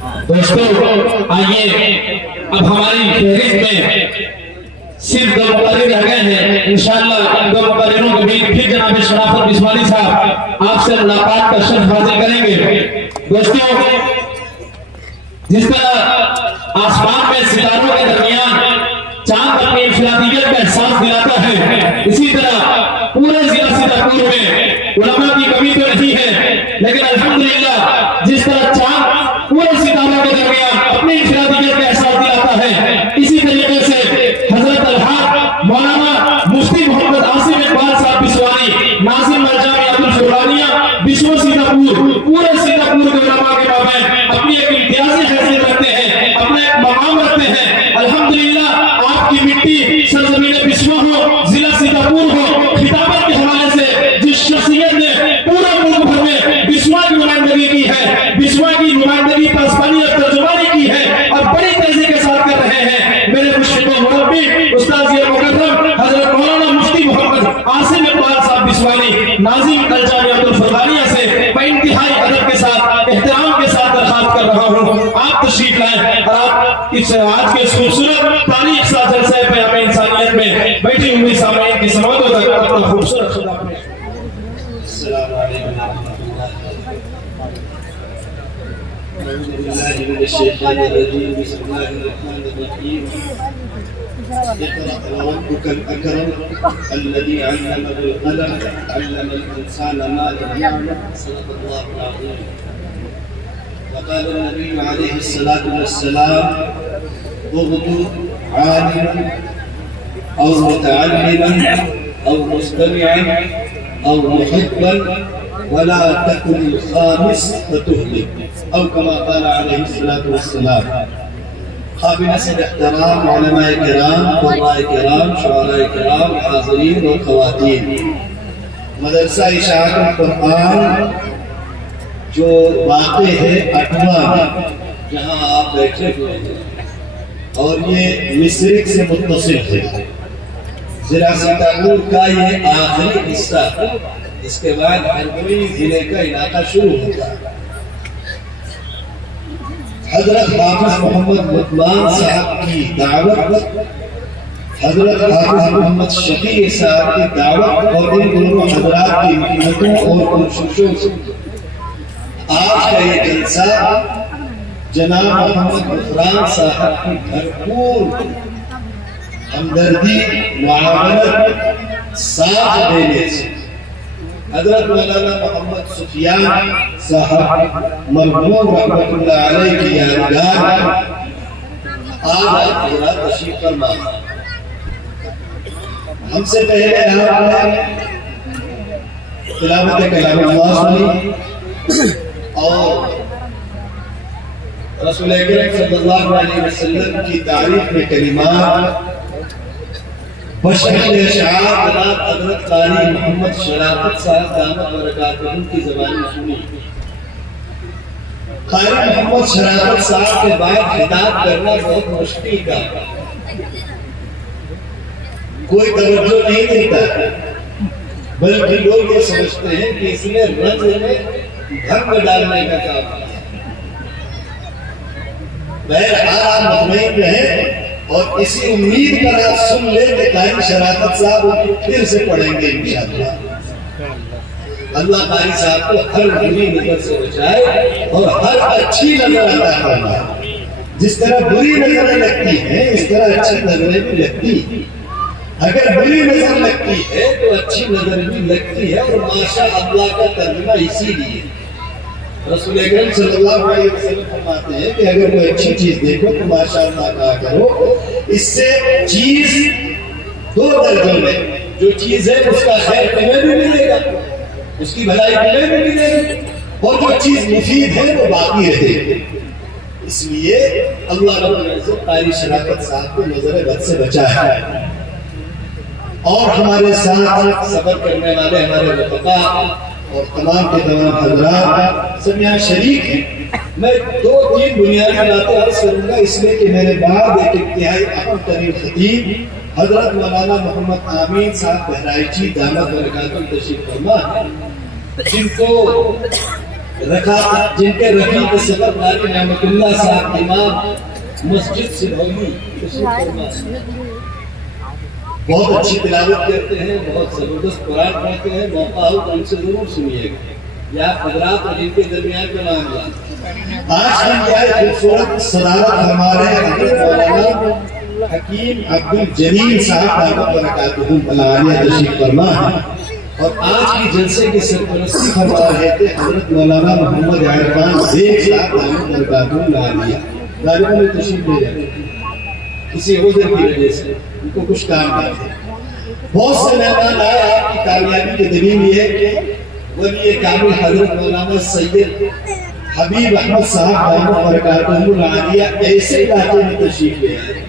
دوستو آئیے اب ہماری فہرست میں صرف دو مقرر رہ گئے ہیں، انشاءاللہ ان دو مقرروں کے بیچ پھر جناب شرافت بسمالی صاحب آپ سے ملاقات کا شرف حاصل کریں گے۔ دوستو جس طرح آسمان میں ستاروں کے درمیان چاند اپنی انفرادیت کا احساس دلاتا ہے، اسی طرح پورے ضلع سیتاپور میں علماء کی کمی تو نہیں ہے، لیکن الحمدللہ جس طرح چاند پورے ستاروں کے درمیان اپنی انفرادیت کا احساس دلاتا ہے، اسی طریقے سے حضرت الحاج مولانا مفتی محمد عاصم اقبال صاحب بسوانی ناظم الجامعۃ الفرقانیہ بسو سیتاپور پورے سیتاپور کے علماء کے مابین اپنی ایک امتیازی حیثیت رکھتے ہیں، اپنا ایک مقام رکھتے ہیں۔ الحمدللہ آپ کی مٹی سرزمین بسوا ہو، ضلع سیتاپور ہو، خطابت کے حوالے سے جس شخصیت نے پورا ملک بھر میں بسوا کی نمائندگی کی ہے، بسوا کی نمائندگی پاسبانی اور ترجمانی کی ہے اور بڑی تیزی کے ساتھ کر رہے ہیں، میرے مشرق و مربی استاد مکرم حضرت مولانا مفتی محمد عاصم اقبال صاحب بسوانی ناظم الجامعۃ الفرقانیہ سے میں انتہائی ادب کے ساتھ احترام کے ساتھ درخواست کر رہا ہوں آپ تشریف لائیں اور آپ اس آج کے خوبصورت تاریخ سا جلسہ پیام انسانیت میں بیٹھی ہوئی سامعین کی سماعتوں تک اپنا خوبصورت خطاب پیش کریں۔ السلام علیکم ورحمۃ اللہ۔ اعوذ باللہ من الشیطان الرجیم، بسم اللہ الرحمن الرحیم۔ اقرأ وربک الاکرم الذی علم بالقلم علم الانسان ما لم يعلم، صدق اللہ العظیم۔ وقال النبی علیہ الصلاۃ والسلام: اغدو عالما او متعلما او مستمعا او محبا ولا تكن الخامس فتهلك، او كما قال عليه الصلاة والسلام۔ قابل سے احترام علماء کرام، قراء کرام، شعراء کرام، حاضرین اور خواتین، مدرسہ اشاعت القرآن جو واقع ہے اٹوا جہاں آپ بیٹھے ہوئے ہیں، اور یہ مشرق سے متصل ہے، ضلع سیتاپور کا یہ آخری حصہ، اس کے بعد ہرگوئی ضلع کا علاقہ شروع ہوتا ہے۔ حضرت حافظ محمد لقمان صاحب کی دعوت، حضرت حافظ محمد شفیع صاحب کی دعوت اور ان دونوں حضرات کی محنتوں اور کوششوں سے آج کا یہ جلسہ جناب محمد غفران صاحب کی بھرپور ہمدردی، معاونت، ساتھ دینے سے حضرت مولانا محمد سفیان صاحب مرحوم رحمۃ اللہ علیہ کی یادگار آج آپ حضرات تشریف فرما۔ ہم سے پہلے آپ نے تلاوت کلام اللہ سنی اور رسول اکرم صلی اللہ علیہ وسلم کی تعریف میں کلمات بشکل اشعار جناب حضرت قاری محمد شرافت صاحب دامت برکاتہم کی زبانی سنی۔ قاری محمد شرافت صاحب کے بعد خطاب کرنا بہت مشکل کا، کوئی توجہ نہیں دیتا، بلکہ لوگ یہ سمجھتے ہیں کہ اس نے رنج میں دھرم ڈالنے کا کام کیا۔ بہرحال آپ مطمئن رہیں اور اسی امید پر آپ سن لیں کہ قاری شرافت صاحب پھر سے پڑھیں گے انشاءاللہ۔ اللہ قاری صاحب کو ہر بری نظر سے بچائے اور ہر اچھی نظر عطا فرمائے۔ جس طرح بری نظریں لگتی ہیں اس طرح اچھی نظریں بھی لگتی ہیں، اگر بری نظر لگتی ہے تو اچھی نظر بھی لگتی ہے، اور ماشاء اللہ کا ترجمہ اسی لیے رسول اکرم صلی اللہ علیہ وسلم فرماتے ہیں کہ اگر کوئی اچھی چیز دیکھو تو ماشاءاللہ کہا کرو۔ اس سے چیز دو درجوں میں، جو چیز ہے اس کا خیر تمہیں بھی ملے گا، اس کی بھلائی تمہیں بھی ملے گی، اور جو چیز مفید ہے وہ باقی رہے گی۔ اس لیے اللہ رب العزت قاری شرافت صاحب کو نظر بد سے بچائے، اور ہمارے ساتھ سفر کرنے والے ہمارے رفقا اور تمام کے تمام حضرات سب یہاں شریک ہیں۔ میں دو تین بنیادی باتیں عرض کروں گا، اس لیے کہ میرے بعد ایک انتہائی اہم ترین خطیب حضرت مولانا محمد آمین صاحب بہرائچی دامت برکاتہم تشریف فرما، جن کو رکھا جن کے رفیق سفر قاری رحمت اللہ صاحب امام مسجد سنہولی بہت اچھی تلاوت کرتے ہیں، بہت زبردست قرآن پڑھتے ہیں، موقع ہو تو ان سے ضرور سنیے گا، یا حضرات اور ان کے درمیان کا معاملہ۔ آج ہم کیا خوبصورت صدارت ہمارے حضرت مولانا حکیم عبدالجلیل صاحب دعوت برکاتہ العالیہ تشریف فرما ہے، اور آج کی جلسے کی سرپرستی فرما رہے تھے حضرت مولانا محمد عرفان بیگ صاحب دعوت برکاتہ العالیہ۔ غالباً میں تشریف لے جاتے ہیں کسی عذر کی وجہ سے، ان کو کچھ کام نہیں تھے۔ بہت سے مہمان آئے، آپ کی کامیابی کی دلیل یہ ہے کہ ولی کامل حضرت مولانا سید حبیب احمد صاحب دعوت برکاتہ العالیہ ایسے علاقے میں تشریف لے آئے۔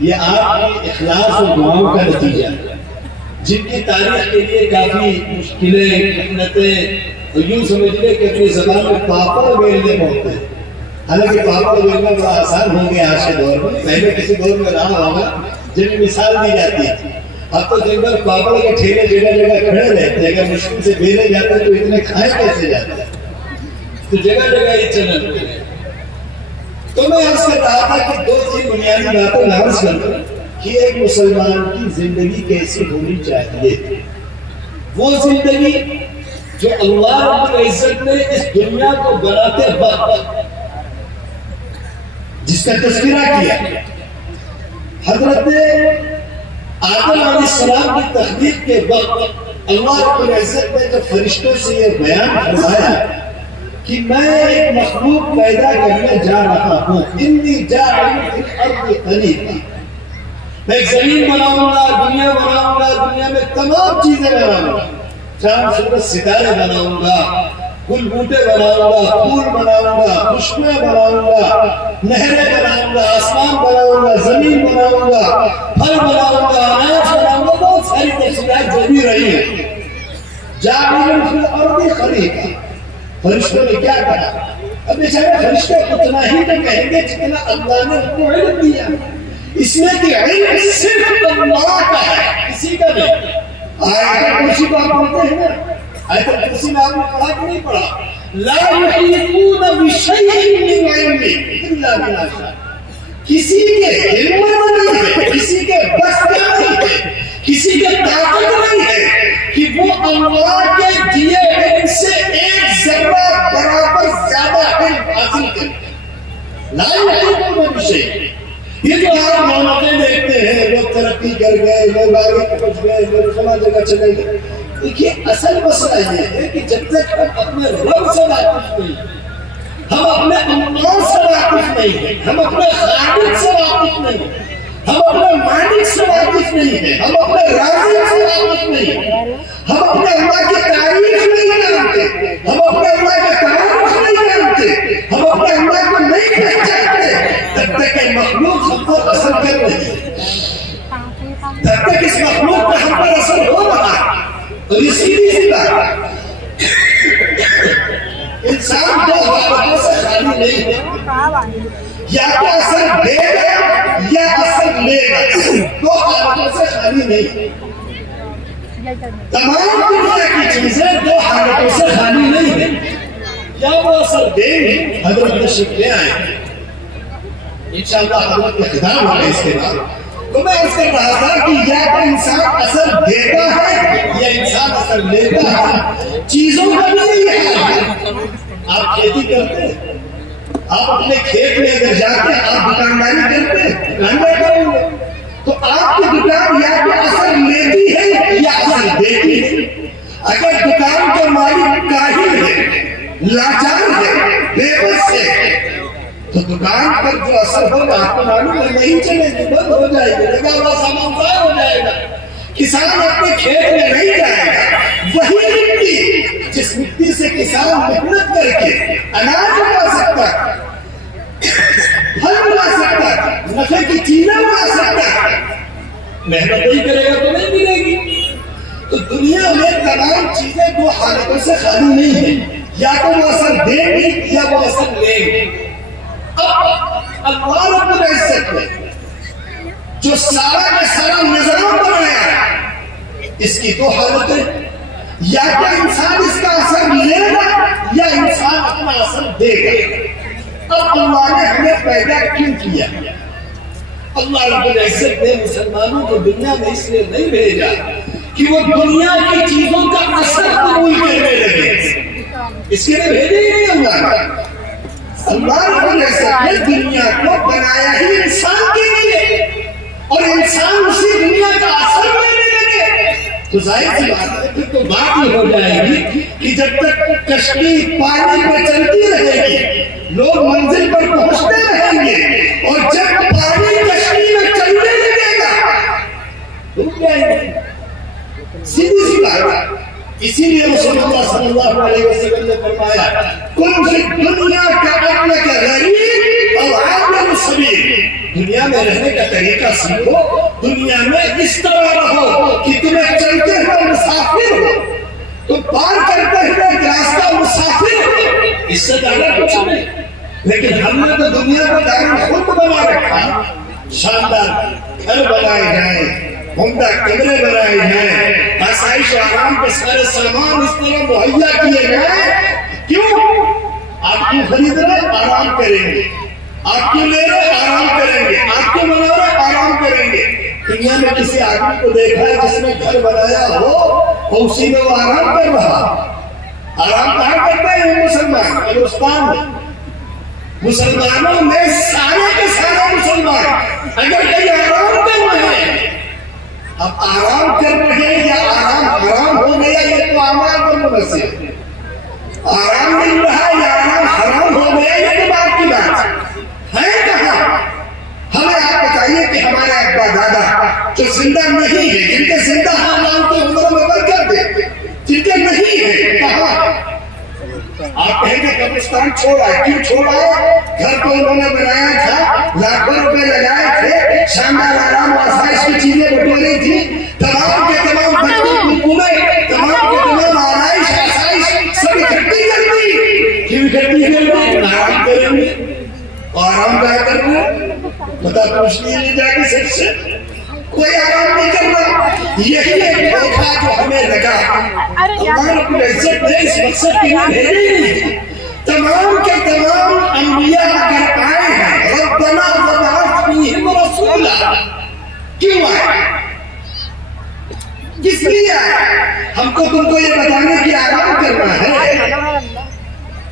یہ آپ کی اخلاص اور دعاؤں کا نتیجہ ہے، جن کی تاریخ کے لیے کافی مشکلیں، محنتیں، اور یوں سمجھ لیں کہ اپنی زبان میں پاپڑ بیلنے پڑتے ہیں۔ حالانکہ پاپڑ بیلنا بڑا آسان ہو گیا آج کے دور میں، پہلے کسی دور میں رہا ہوگا جن میں مثال دی جاتی تھی۔ اب تو جن پر پاپڑ کے ٹھیلے جگہ جگہ کھڑے رہتے ہیں، اگر مشکل سے بیلے جاتے ہیں تو اتنے کھائے کیسے جاتے ہیں؟ تو جگہ جگہ یہ چلن پہ ہے۔ تو میں عرض کر رہا تھا کہ دو تین بنیادی باتیں عرض کرتا کہ ایک مسلمان کی زندگی کیسی ہونی چاہیے۔ وہ زندگی جو اللہ رب العزت نے اس دنیا کو بناتے وقت جس کا تذکرہ کیا، حضرت آدم علیہ السلام کی تخلیق کے وقت اللہ رب العزت نے جب فرشتوں سے یہ بیان فرمایا کہ میں ایک مخلوق پیدا کرنے جا رہا ہوں، انی جاعل فی الارض خلیفہ، میں ایک زمین بناؤں گا، دنیا بناؤں گا، دنیا میں تمام چیزیں بناؤں گا، چاند سورج ستارے بناؤں گا، پھول بوٹے بناؤں گا، پھول بناؤں گا، خوشبوئیں بناؤں گا، نہریں بناؤں گا، آسمان بناؤں گا، زمین بناؤں گا، پھل بناؤں گا، اناج بناؤں گا، بہت ساری تفصیلات جو بھی رہی ہیں۔ جاعل فی الارض خلیفہ، فرشتوں نے کیا کہا؟ اب بیچارے فرشتے اتنا ہی تو کہیں گے جتنا اللہ نے ان کو علم دیا، اس میں کہ علم صرف اللہ کا ہے، کسی کا نہیں۔ آیت کرسی کو آپ پڑھتے ہیں نا، آیت کرسی میں آپ نے پڑھا کہ نہیں پڑھا؟ لا یحیطون بشیء من علمہ الا بما شاء، کسی کے علم میں نہیں ہے، کسی کے بس میں نہیں ہے، کسی کے طاقت نہیں ہے کہ وہ اللہ کے دیے علم سے ایک ذرہ برابر زیادہ علم حاصل کرے۔ لا یحیطون بشیء، یہ جو آپ معنی دیکھتے ہیں، لوگ ترقی کر گئے، لوگ آگے پہنچ گئے، لوگ فلاں جگہ چلے گئے، دیکھیے اصل مسئلہ یہ ہے کہ جب تک ہم اپنے رب سے واقف نہیں ہیں، ہم اپنے اللہ سے واقف نہیں ہیں، ہم اپنے خالق سے واقف نہیں ہیں، ہم اپنے مالک سے واقف نہیں ہیں، ہم اپنے رازق سے واقف نہیں ہیں، ہم اپنے اللہ کی تعریف نہیں جانتے، ہم اپنے اللہ کا تعارف نہیں جانتے، ہم اپنے اللہ کو نہیں پہچانتے، تب تک یہ مخلوق ہم پر اثر کر رہی ہے، تب تک اس مخلوق پر ہم پر اثر ہو رہا ہے۔ اور یہ سیدھی سی بات، انسان دو حالتوں سے خالی نہیں ہے، یا تو اثر دے گا یا اثر لے گا، دو حالتوں سے خالی نہیں ہے۔ تمام دنیا کی چیزیں دو حالتوں سے خالی نہیں ہے، یا وہ اثر دیں گے، حضرت تشریف لے آئیں گے انشاءاللہ، حضرت کے خطاب ہوگا اس کے بعد۔ تو میں اس کر رہا تھا کہ یا تو انسان اثر دیتا ہے یا انسان اثر لیتا ہے، چیزوں کا بھی یہی حال ہے۔ آپ کھیتی کرتے ہیں، آپ اپنے کھیت میں اگر جا کے آپ دکانداری کرتے ہیں، دکاندار کریں گے تو آپ کی دکان یا تو اثر لیتی ہے یا اثر دیتی ہے۔ اگر دکان کا مالک کاہل ہے، لاچار ہے، بے بس ہے، تو دکان پر جو اثر ہوگا آپ کو معلوم ہے نہیں چلے گی، بند ہو جائے گی، لگا ہوا سامان ضائع ہو جائے گا، کسان اپنے کھیت میں نہیں جائے گا۔ وہی مٹی جس مٹی سے کسان محنت کر کے اناج اگا سکتا ہے، پھل بنا سکتا ہے، نفع کی چیزیں بنا سکتا ہے، محنت نہیں کرے گا تو نہیں ملے گی۔ تو دنیا میں تمام چیزیں دو حالتوں سے خالی نہیں ہیں، یا تو وہ اثر دیں گی یا وہ اثر لیں گی۔ اب اللہ رب العزت نے جو سارا کا سارا نظام بنایا ہے، اس کی دو حالتیں، یا کہ انسان اس کا اثر لے گا یا انسان اپنا اثر دے گا. اب اللہ نے ہمیں پیدا کیوں کیا؟ اللہ رب العزت نے مسلمانوں کو دنیا میں اس لیے نہیں بھیجا کہ وہ دنیا کی چیزوں کا اثر قبول کرنے لگے. اس کے لیے بھیجے ہی نہیں اللہ نے. اللہ رب العزت نے دنیا کو بنایا ہی انسان کے لیے اور انسان اسی دنیا کا اثر لینے لگے. تو ظاہر سی بات ہے پھر تو بات یہ ہو جائے گی کہ جب تک کشتی پانی پر چلتی رہے گی لوگ منزل پر پہنچتے رہیں گے اور جب پانی کشتی میں چلنے لگے گا تو کیا ہے؟ سیدھی سی بات. اسی لیے رسول اللہ صلی اللہ علیہ وسلم نے فرمایا کن فی الدنیا کأنک غریب او عابر سبیل. دنیا میں رہنے کا طریقہ سیکھو. دنیا میں اس طرح رہو کہ تمہیں چلتے ہوئے مسافر ہو, تو پار کرتے ہوئے راستہ مسافر ہو, اس سے زیادہ کچھ نہیں. لیکن ہم نے تو دنیا کو دائم خود بنا رکھا. شاندار گھر بنائے جائیں, عمدہ کمرے بنائے جائیں, آسائش و آرام کے سارے سامان اس طرح مہیا کیے جائیں. کیوں؟ آپ کیوں خرید رہے؟ آرام کریں گے. آپ کیوں لے رہے؟ آرام کریں گے. آپ کیوں بنا رہے؟ آرام کریں گے. دنیا میں کسی آدمی کو دیکھا ہے جس نے گھر بنایا ہو اور اسی میں وہ آرام کر رہا؟ آرام کہاں کرتے ہیں مسلمان؟ ہندوستان میں مسلمانوں میں سارے کے سارے مسلمان اگر کہیں آرام کر رہے ہیں, اب آرام کر رہے ہیں یا آرام حرام ہو گیا یہ تو اعمال پر منحصر ہے. آرام مل رہا ہے یا آرام حرام ہو گیا یہ تو بات کی بات ہے. کہاں ہمیں آپ بتائیے کہ ہمارے ابا دادا جو زندہ نہیں ہے, جن کے زندہ حالات کو عمر میں برکت دے, جن کے نہیں ہے, کہاں؟ آپ کہیں گے قبرستان چھوڑا ہے. کیوں چھوڑا ہے؟ گھر کو انہوں نے بنایا تھا, لاکھوں روپے لگائے تھے, شاندار آرام و آسائش کی چیزیں بٹوری تھی, تمام کے تمام بچوں حکومت تمام کے تمام آرائش آسائش سب اکٹھی کر دی. کیوں اکٹھی کر دی؟ آرام کریں گے. آرام کیا کرنا ہے؟ پتا پوچھ نہیں جائے گی سب سے. کوئی آرام نہیں کرنا. یہی ایک دھوکہ جو ہمیں لگا. اللہ رب العزت نے اس مقصد کے لیے بھیجی نہیں. تمام کے تمام انبیاء اگر آئے ہیں ربنا وبعث فیہم رسولا, کیوں آئے؟ کس لیے آئے؟ ہم کو تم کو یہ بتانے کی آرام کرنا ہے,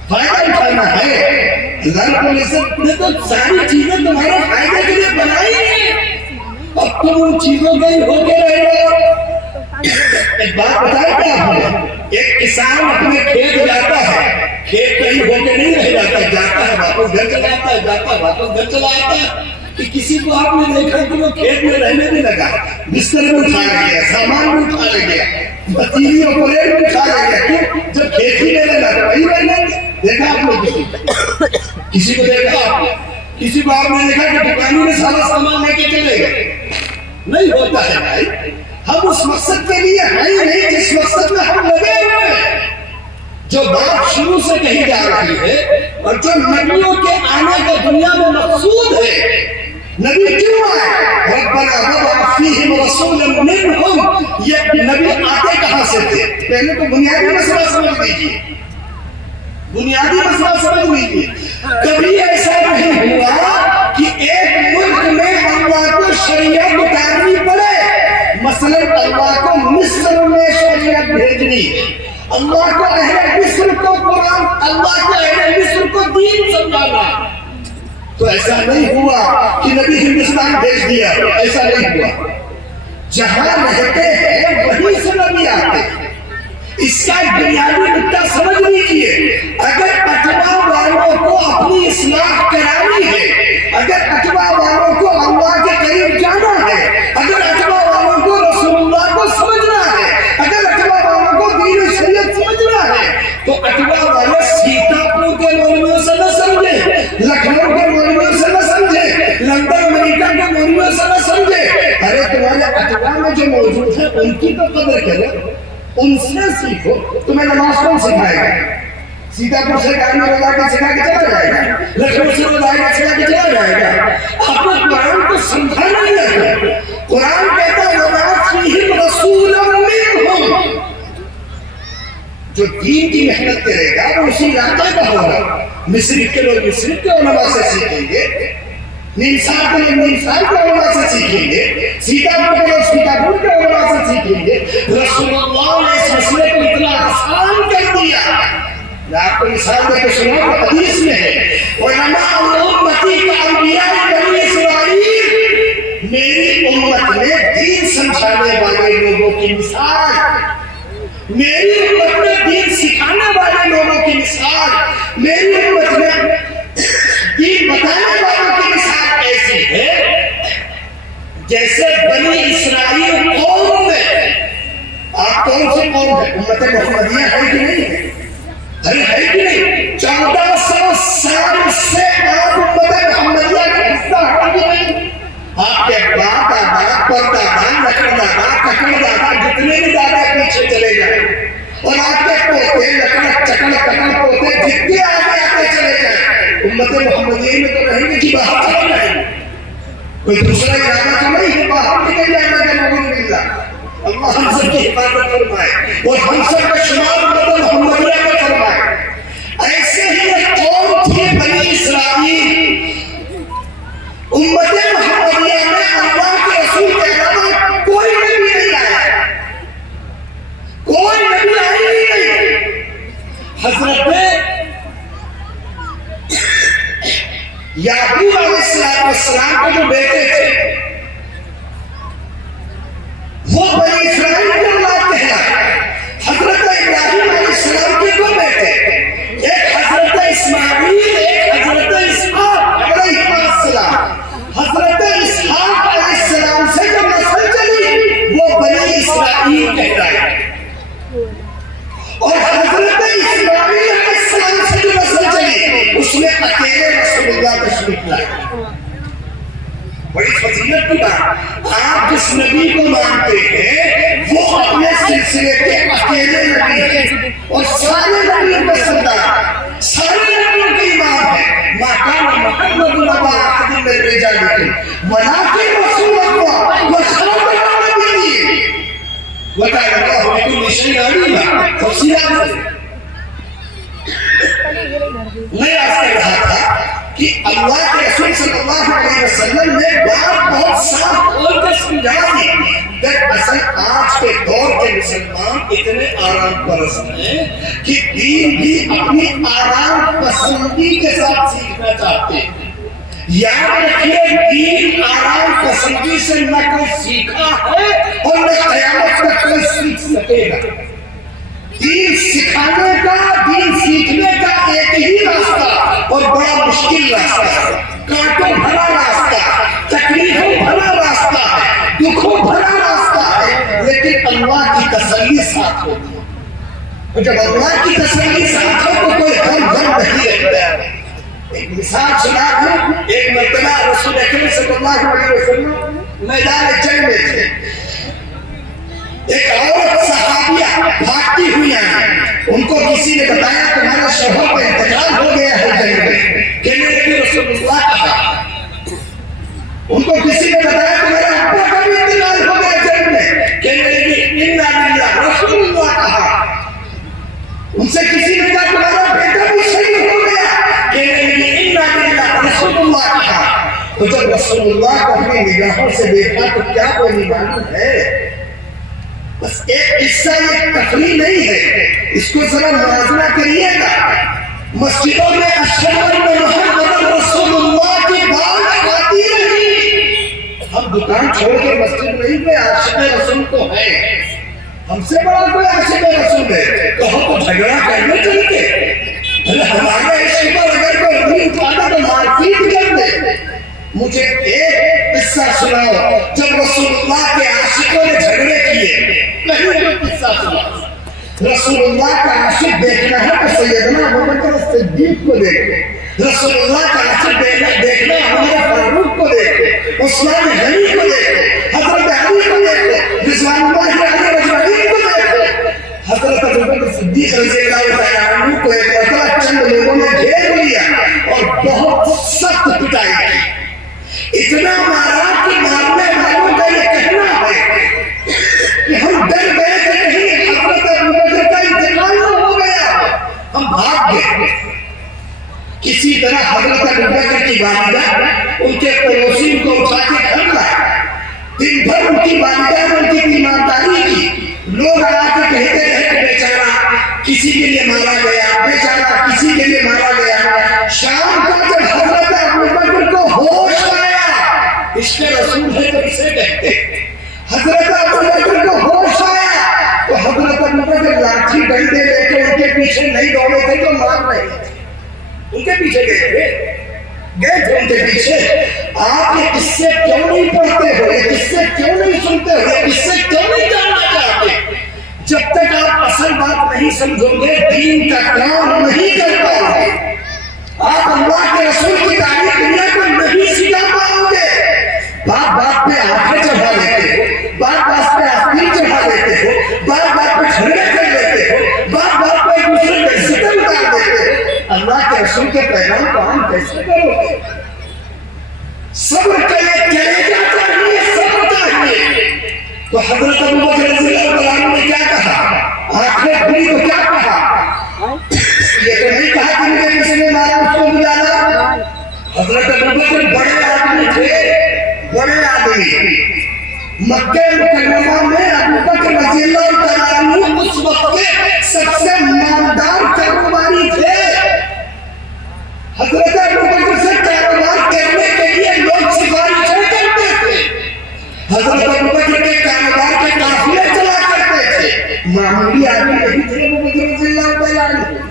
فائدہ اٹھانا ہے. اللہ رب العزت نے تو ساری چیزیں تمہارے فائدے کے لیے بنائی ہیں, اب تم ان چیزوں کے ہی ہو کے رہ گئے. ایک بات بتائیں کیا ہمیں, ایک کسان اپنے کھیت جاتا ہے, کھیت کہیں ہو کے نہیں رہ جاتا, جاتا ہے واپس گھر چلا آتا ہے, جاتا ہے واپس گھر چلا آتا ہے. کہ کسی کو آپ نے دیکھا کہ وہ کھیت میں رہنے بھی لگا, بستر میں اٹھا لے گیا, سامان بھی اٹھا لے گیا, پتیلی اور پلیٹ بھی اٹھا لے گیا. کیوں؟ جب کھیت ہی میں لگا تو وہی رہنے. دیکھا آپ نے کسی کو دیکھا آپ نے کسی کو آپ نے دیکھا کہ دکانوں میں سارا سامان لے کے چلے گئے؟ نہیں ہوتا ہے بھائی. ہم اس مقصد کے لیے ہیں نہیں جس مقصد میں ہم لگے ہوئے ہیں. جو بات شروع سے کہی جا رہی ہے اور جو نبیوں کے آنے کا دنیا میں مقصود ہے, نبی کیوں آئے؟ ربنا وبعث فیہم رسولا منہم. یہ نبی آتے کہاں سے تھے؟ پہلے تو بنیادی مسئلہ سمجھ لیجیے, بنیادی مسئلہ سمجھ لیجیے. کبھی ایسا نہیں ہوا کہ ایک ملک میں اللہ کو شریعت اتارنی پڑے. مثلا اللہ کو مصر میں شریعت بھیجنی, اللہ کو اہل مصر کو قرآن, اللہ کو اہل مصر کو دین سمجھانا. تو ایسا نہیں ہوا کہ نبی ہندوستان بھیج دیا, ایسا نہیں ہوا. جہاں رہتے ہیں وہیں سے نبی آتے ہیں. اس کا بنیادی نقطہ سمجھ لیجیے. اگر اتباع والوں کو اپنی اصلاح کرانی ہے, اگر اتباع والوں کو اللہ کے قریب جانا ہے, اگر اتباع والوں کو رسول اللہ کو سمجھنا ہے, اگر اتباع والوں کو دین و شریعت سمجھنا ہے, تو اتباع والے سیتاپور کے مولویوں سے نہ سمجھے, لکھنؤ کے مولویوں سے نہ سمجھے, لندن امریکہ کے مولویوں سے نہ سمجھے. ارے تمہارے اتباع میں جو موجود ہے ان کی تو قدر کرو, ان سے سیکھو. تمہیں نماز کون سکھائے گا؟ سیتاپور سے گاڑی میں لگا کے سکھا کے چلا جائے گا, لکھنؤ سے لگا کے سکھا کے چلا جائے گا. آپ کو قرآن کو سمجھا نہیں ہے. قرآن کہتا ہے وبعث فیہم رسولا منہم. جو دین کی محنت کرے گا وہ اس اسی علاقے کا ہوگا. مصرق کے لوگ مصرق کے علماء سے سیکھیں گے, نیمسار کے لوگ نیمسار کے علماء سے سیکھیں گے, سیتاپور کے لوگ سیتاپور کے علماء سے سیکھیں گے. رسول اللہ نے اس مسئلے کو اتنا آسان کر دیا. میں آپ کو مثال دے کے سناؤں, حدیث میں ہے علماء امتی کا انبیاء بنی اسرائیل, میری امت میں دین سمجھانے والے لوگوں کی مثال, میری امت میں دین سکھانے والے لوگوں کی مثال, میری امت میں دین بتانے والوں کی مثال ایسی ہے جیسے بنی اسرائیل قوم میں. آپ کون سے قوم ہے؟ امت محمدیہ ہے کہ نہیں ہے؟ ارے ہے کہ نہیں؟ 1400 سال سے آپ امت محمدیہ کا حصہ ہے کہ نہیں؟ آپ کے باپ دادا پردادا لکڑدادا ککڑدادا جتنے بھی دادا پیچھے چلے جائیں, اور آپ کے پوتے لکڑ چکڑ ککڑ پوتے جتنے آگے آتے چلے جائیں, امت محمدیہ میں تو رہیں گے کہ باہر چلے جائیں. کوئی دوسرا ارادہ تو نہیں ہے باہر نکل جانا کا نعوذ باللہ. اللہ ہم سب کی حفاظت فرمائے اور ہم سب کا شمار امت محمدیہ میں فرمائے. ایسے ہی ایک قوم تھی بنی اسرائیل, امت محمدیہ میں اللہ کے رسول کے علاوہ کوئی نبی نہیں آیا, کوئی نبی آئی نہیں. حضرت یعقوب علیہ السلام کے جو بیٹے تھے وہ بنی اسرائیل کے اولاد کہلاتے. حضرت ابراہیم علیہ السلام کے دو بیٹے, ایک حضرت اسماعیل, ایک حضرت اسحاق علیہ السلام. حضرت اسحاق علیہ السلام سے جو نسل چلی وہ بنی اسرائیل کہلائی, اور حضرت اسماعیل علیہ السلام سے جو نسل چلی اس میں اکیلے رسول اللہ تشریف لائے. بڑی فضیلت کی بات, آپ جس نبی کو مانتے ہیں وہ اپنے سلسلے کے اکیلے نبی ہیں اور سارے نبیوں کا سردار, سارے نبیوں کے امام ہیں. ما کان محمد ابا احد من رجالکم ولکن رسول اللہ وخاتم النبیین وکان اللہ بکل شیء علیما. تفصیلات میں آپ سے کہا تھا کہ اللہ کے رسول صلی اللہ علیہ وسلم نے بات بہت صاف کھول کر سمجھا دی. دراصل آج کے دور کے مسلمان اتنے آرام پرست ہیں کہ دین بھی اپنی آرام پسندی کے ساتھ سیکھنا چاہتے ہیں. یاد رکھیے دین آرام پسندی سے نہ کوئی سیکھا ہے اور نہ قیامت تک کوئی سیکھ سکے گا. دین سکھانے کا, دین سیکھنے کا ایک ہی راستہ اور بڑا مشکل راستہ ہے, کانٹوں بھرا راستہ, تکلیفوں بھرا راستہ ہے, دکھوں بھرا راستہ ہے, لیکن اللہ کی تسلی ساتھ ہوتی ہے. اور جب اللہ کی تسلی ساتھ ہو تو کوئی غم نہیں رہتا ہے. ایک مثال سنا دوں, ایک مرتبہ رسول اکرم صلی اللہ علیہ وسلم میدان جنگ میں تھے. ایک عورت صحابیہ بھاگتی ہوئی آئی, ان کو کسی نے بتایا تمہارا شوہر کا انتقال ہو گیا ہے جنگ میں. کہنے لگی رسول اللہ کہا. ان کو کسی نے بتایا تمہارے ابا کا بھی انتقال ہو گیا جنگ میں. کہنے لگی انا للہ رسول اللہ کہا. ان سے کسی نے کہا تمہارا بیٹا بھی شہید ہو گیا. کہنے لگی انا للہ رسول اللہ کہا. تو جب رسول اللہ کو اپنی نگاہوں سے دیکھا تو کیا کوئی معلوم ہے؟ بس ایک قصہ, ایک تفریح نہیں ہے, اس کو ذرا موازنہ کریے گا. مسجدوں میں اشہد ان محمد رسول اللہ کی بات آتی رہی. ہم دکان چھوڑ کے مسجد نہیں گئے, عاشق رسول تو ہے, ہم سے بڑا کوئی عاشق رسول ہے تو ہم کو جھگڑا کرنے چلتے. ہمارے عشق پر اگر کوئی نہیں اٹھاتا تو مارپیٹ کر دے. مجھے ایک قصہ سناؤ جب رسول اللہ کے عاشقوں نے جھگڑے کیے. رسول اللہ کا عاشق دیکھنا ہے تو سیدنا ابوبکر صدیق کو دیکھے, رسول اللہ کا عاشق دیکھنا ہے ہمارے فاروق کو دیکھے, عثمان غنی کو دیکھے, حضرت علی کو دیکھے, رضوان اللہ علیہ اجمعین کو دیکھے. حضرت ابوبکر صدیق رضی اللہ تعالیٰ عنہ کو ایک مرتبہ چند لوگوں نے گھیر لیا اور بہت سخت پٹائی کی. اتنا مارا کہ مارنے والوں کا یہ کہنا ہے کہ ہم ڈر گئے کہ نہیں حضرت ابوبکر کا انتقال نہ ہو گیا, ہم بھاگ گئے. طرح حضرت ابوبکر کی والدہ ان کے پڑوسی ان کو اٹھا کے گھر لائے، دن بھر ان کی والدہ نے ان کی تیمارداری کی، لوگ آ کے کہتے رہے کہ بیچارہ کسی کے لیے مارا گیا، بیچارہ کسی کے لیے مارا گیا۔ شام کو جب حضرت ابوبکر کو ہوش آیا، عشق رسول ہے تو اسے کہتے ہیں، حضرت ابوبکر کو ہوش آیا تو حضرت ابوبکر لاٹھی ڈنڈے لے کے ان کے پیچھے نہیں دوڑے تھے تو مار رہے تھے، ان کے پیچھے گئے تھے ان کے پیچھے۔ آپ یہ قصے کیوں نہیں پڑھتے ہو، یہ قصے کیوں نہیں سنتے ہو، یہ قصے کیوں نہیں جاننا چاہتے؟ جب تک آپ اصل بات نہیں سمجھو گے، دین کا کام نہیں کر پاؤ گے، آپ اللہ کے رسول کی تعریف دنیا کو نہیں سکھا پاؤ گے۔ بات بات پہ آنکھیں چڑھا لیتے ہو، بات بات پہ آستین چڑھا لیتے ہو، بات بات پہ جھگڑے کر لیتے ہو، بات بات پہ ایک دوسرے پہ ستم اتار دیتے ہو۔ اللہ کے رسول کے پیغام کو ہم کیسے کرو گے؟ صبر کلیجہ چاہیے، صبر چاہیے۔ تو حضرت ابوبکر رضی اللہ عنہ نے کیا کہا؟ آنکھیں کھلی تو کیا کہا؟ یہ تو نہیں کہا کہ مجھے کسی نے مارا اس کو بجانا۔ حضرت ابوبکر بڑے آدمی تھے، بڑے آدمی۔ مکہ مکرمہ میں ابوبکر رضی اللہ عنہ اس وقت کے سب سے مالدار کاروباری تھے۔ حضرت ابوبکر سے کاروبار کرنے کے لیے لوگ سفارشیں کرتے تھے، حضرت ابوبکر کے کاروبار کے قافلے چلا کرتے تھے۔ معمولی آدمی نہیں تھے ابوبکر رضی اللہ عنہ۔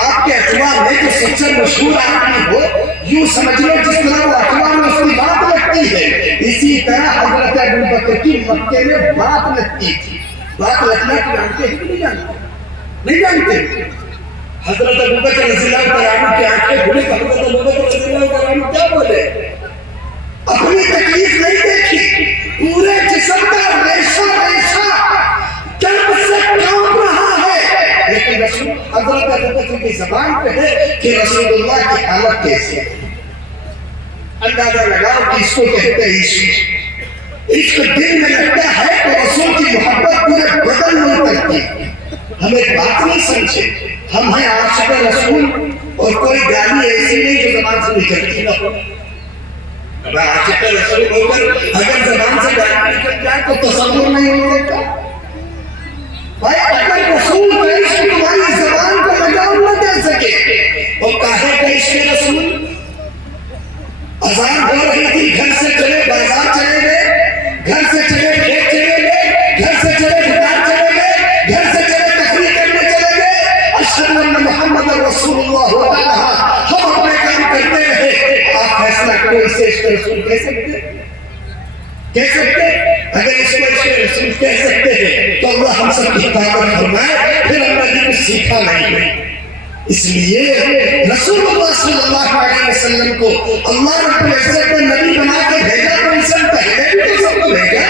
آپ کے اخبار میں جو سب سے مشہور آدمی ہو، یوں سمجھ لو جس طرح وہ اخبار میں اس کی بات لگتی ہے، اسی طرح حضرت ابوبکر کی مکے میں بات لگتی تھی۔ بات لگنا کی جانتے ہیں کہ نہیں جانتے؟ نہیں جانتے۔ حضرت ابوبکر رضی اللہ عنہ کی آنکھیں کھلی تو حضرت ابوبکر رضی اللہ عنہ کیا بولے؟ اپنی تکلیف نہیں دیکھی، پورے جسم کا ریشہ ریشہ درد سے کانپ رہا ہے، لیکن رسول حضرت ابوبکر کی زبان پہ ہے کہ رسول اللہ کی حالت کیسے ہے۔ اندازہ لگاؤ کہ اس کو کہتے ہیں عشق۔ عشق دل میں لگتا ہے تو رسول کی محبت پورے بدن میں اترتی۔ ہم ایک بات نہیں سمجھے، ہم ہیں عاشق رسول اور کوئی گالی ایسی نہیں جو زبان سے نکلتی نہ ہو۔ اگر عاشق رسول ہو کر اگر زبان سے گالی نکل جائے تو تصور نہیں ہو سکتا۔ بھائی اگر رسول کا عشق تمہاری زبان کو لگام نہ دے سکے اور کہے کہ عشق رسول، اذان ہو رہی تھی، گھر سے چلے بازار چلے گئے، گھر سے چلے کھیت چلے گئے، گھر سے چلے دکان چلے گئے، گھر سے چلے تقریر کرنے چلے گئے، اشہد ان محمد رسول اللہ ہوتا رہا، ہم اپنے کام کرتے رہے۔ آپ فیصلہ کرو اسے عشق رسول کہہ سکتے؟ کہہ سکتے؟ اگر اس کو عشق رسول کہہ سکتے ہیں تو اللہ ہم سب کی حفاظت فرمائے، پھر ہم نے کچھ سیکھا نہیں۔ اس لیے رسول اللہ صلی اللہ علیہ وسلم کو اللہ رب العزت نے نبی بنا کے بھیجا تو ان سے پہلے بھی تو سب کو بھیجا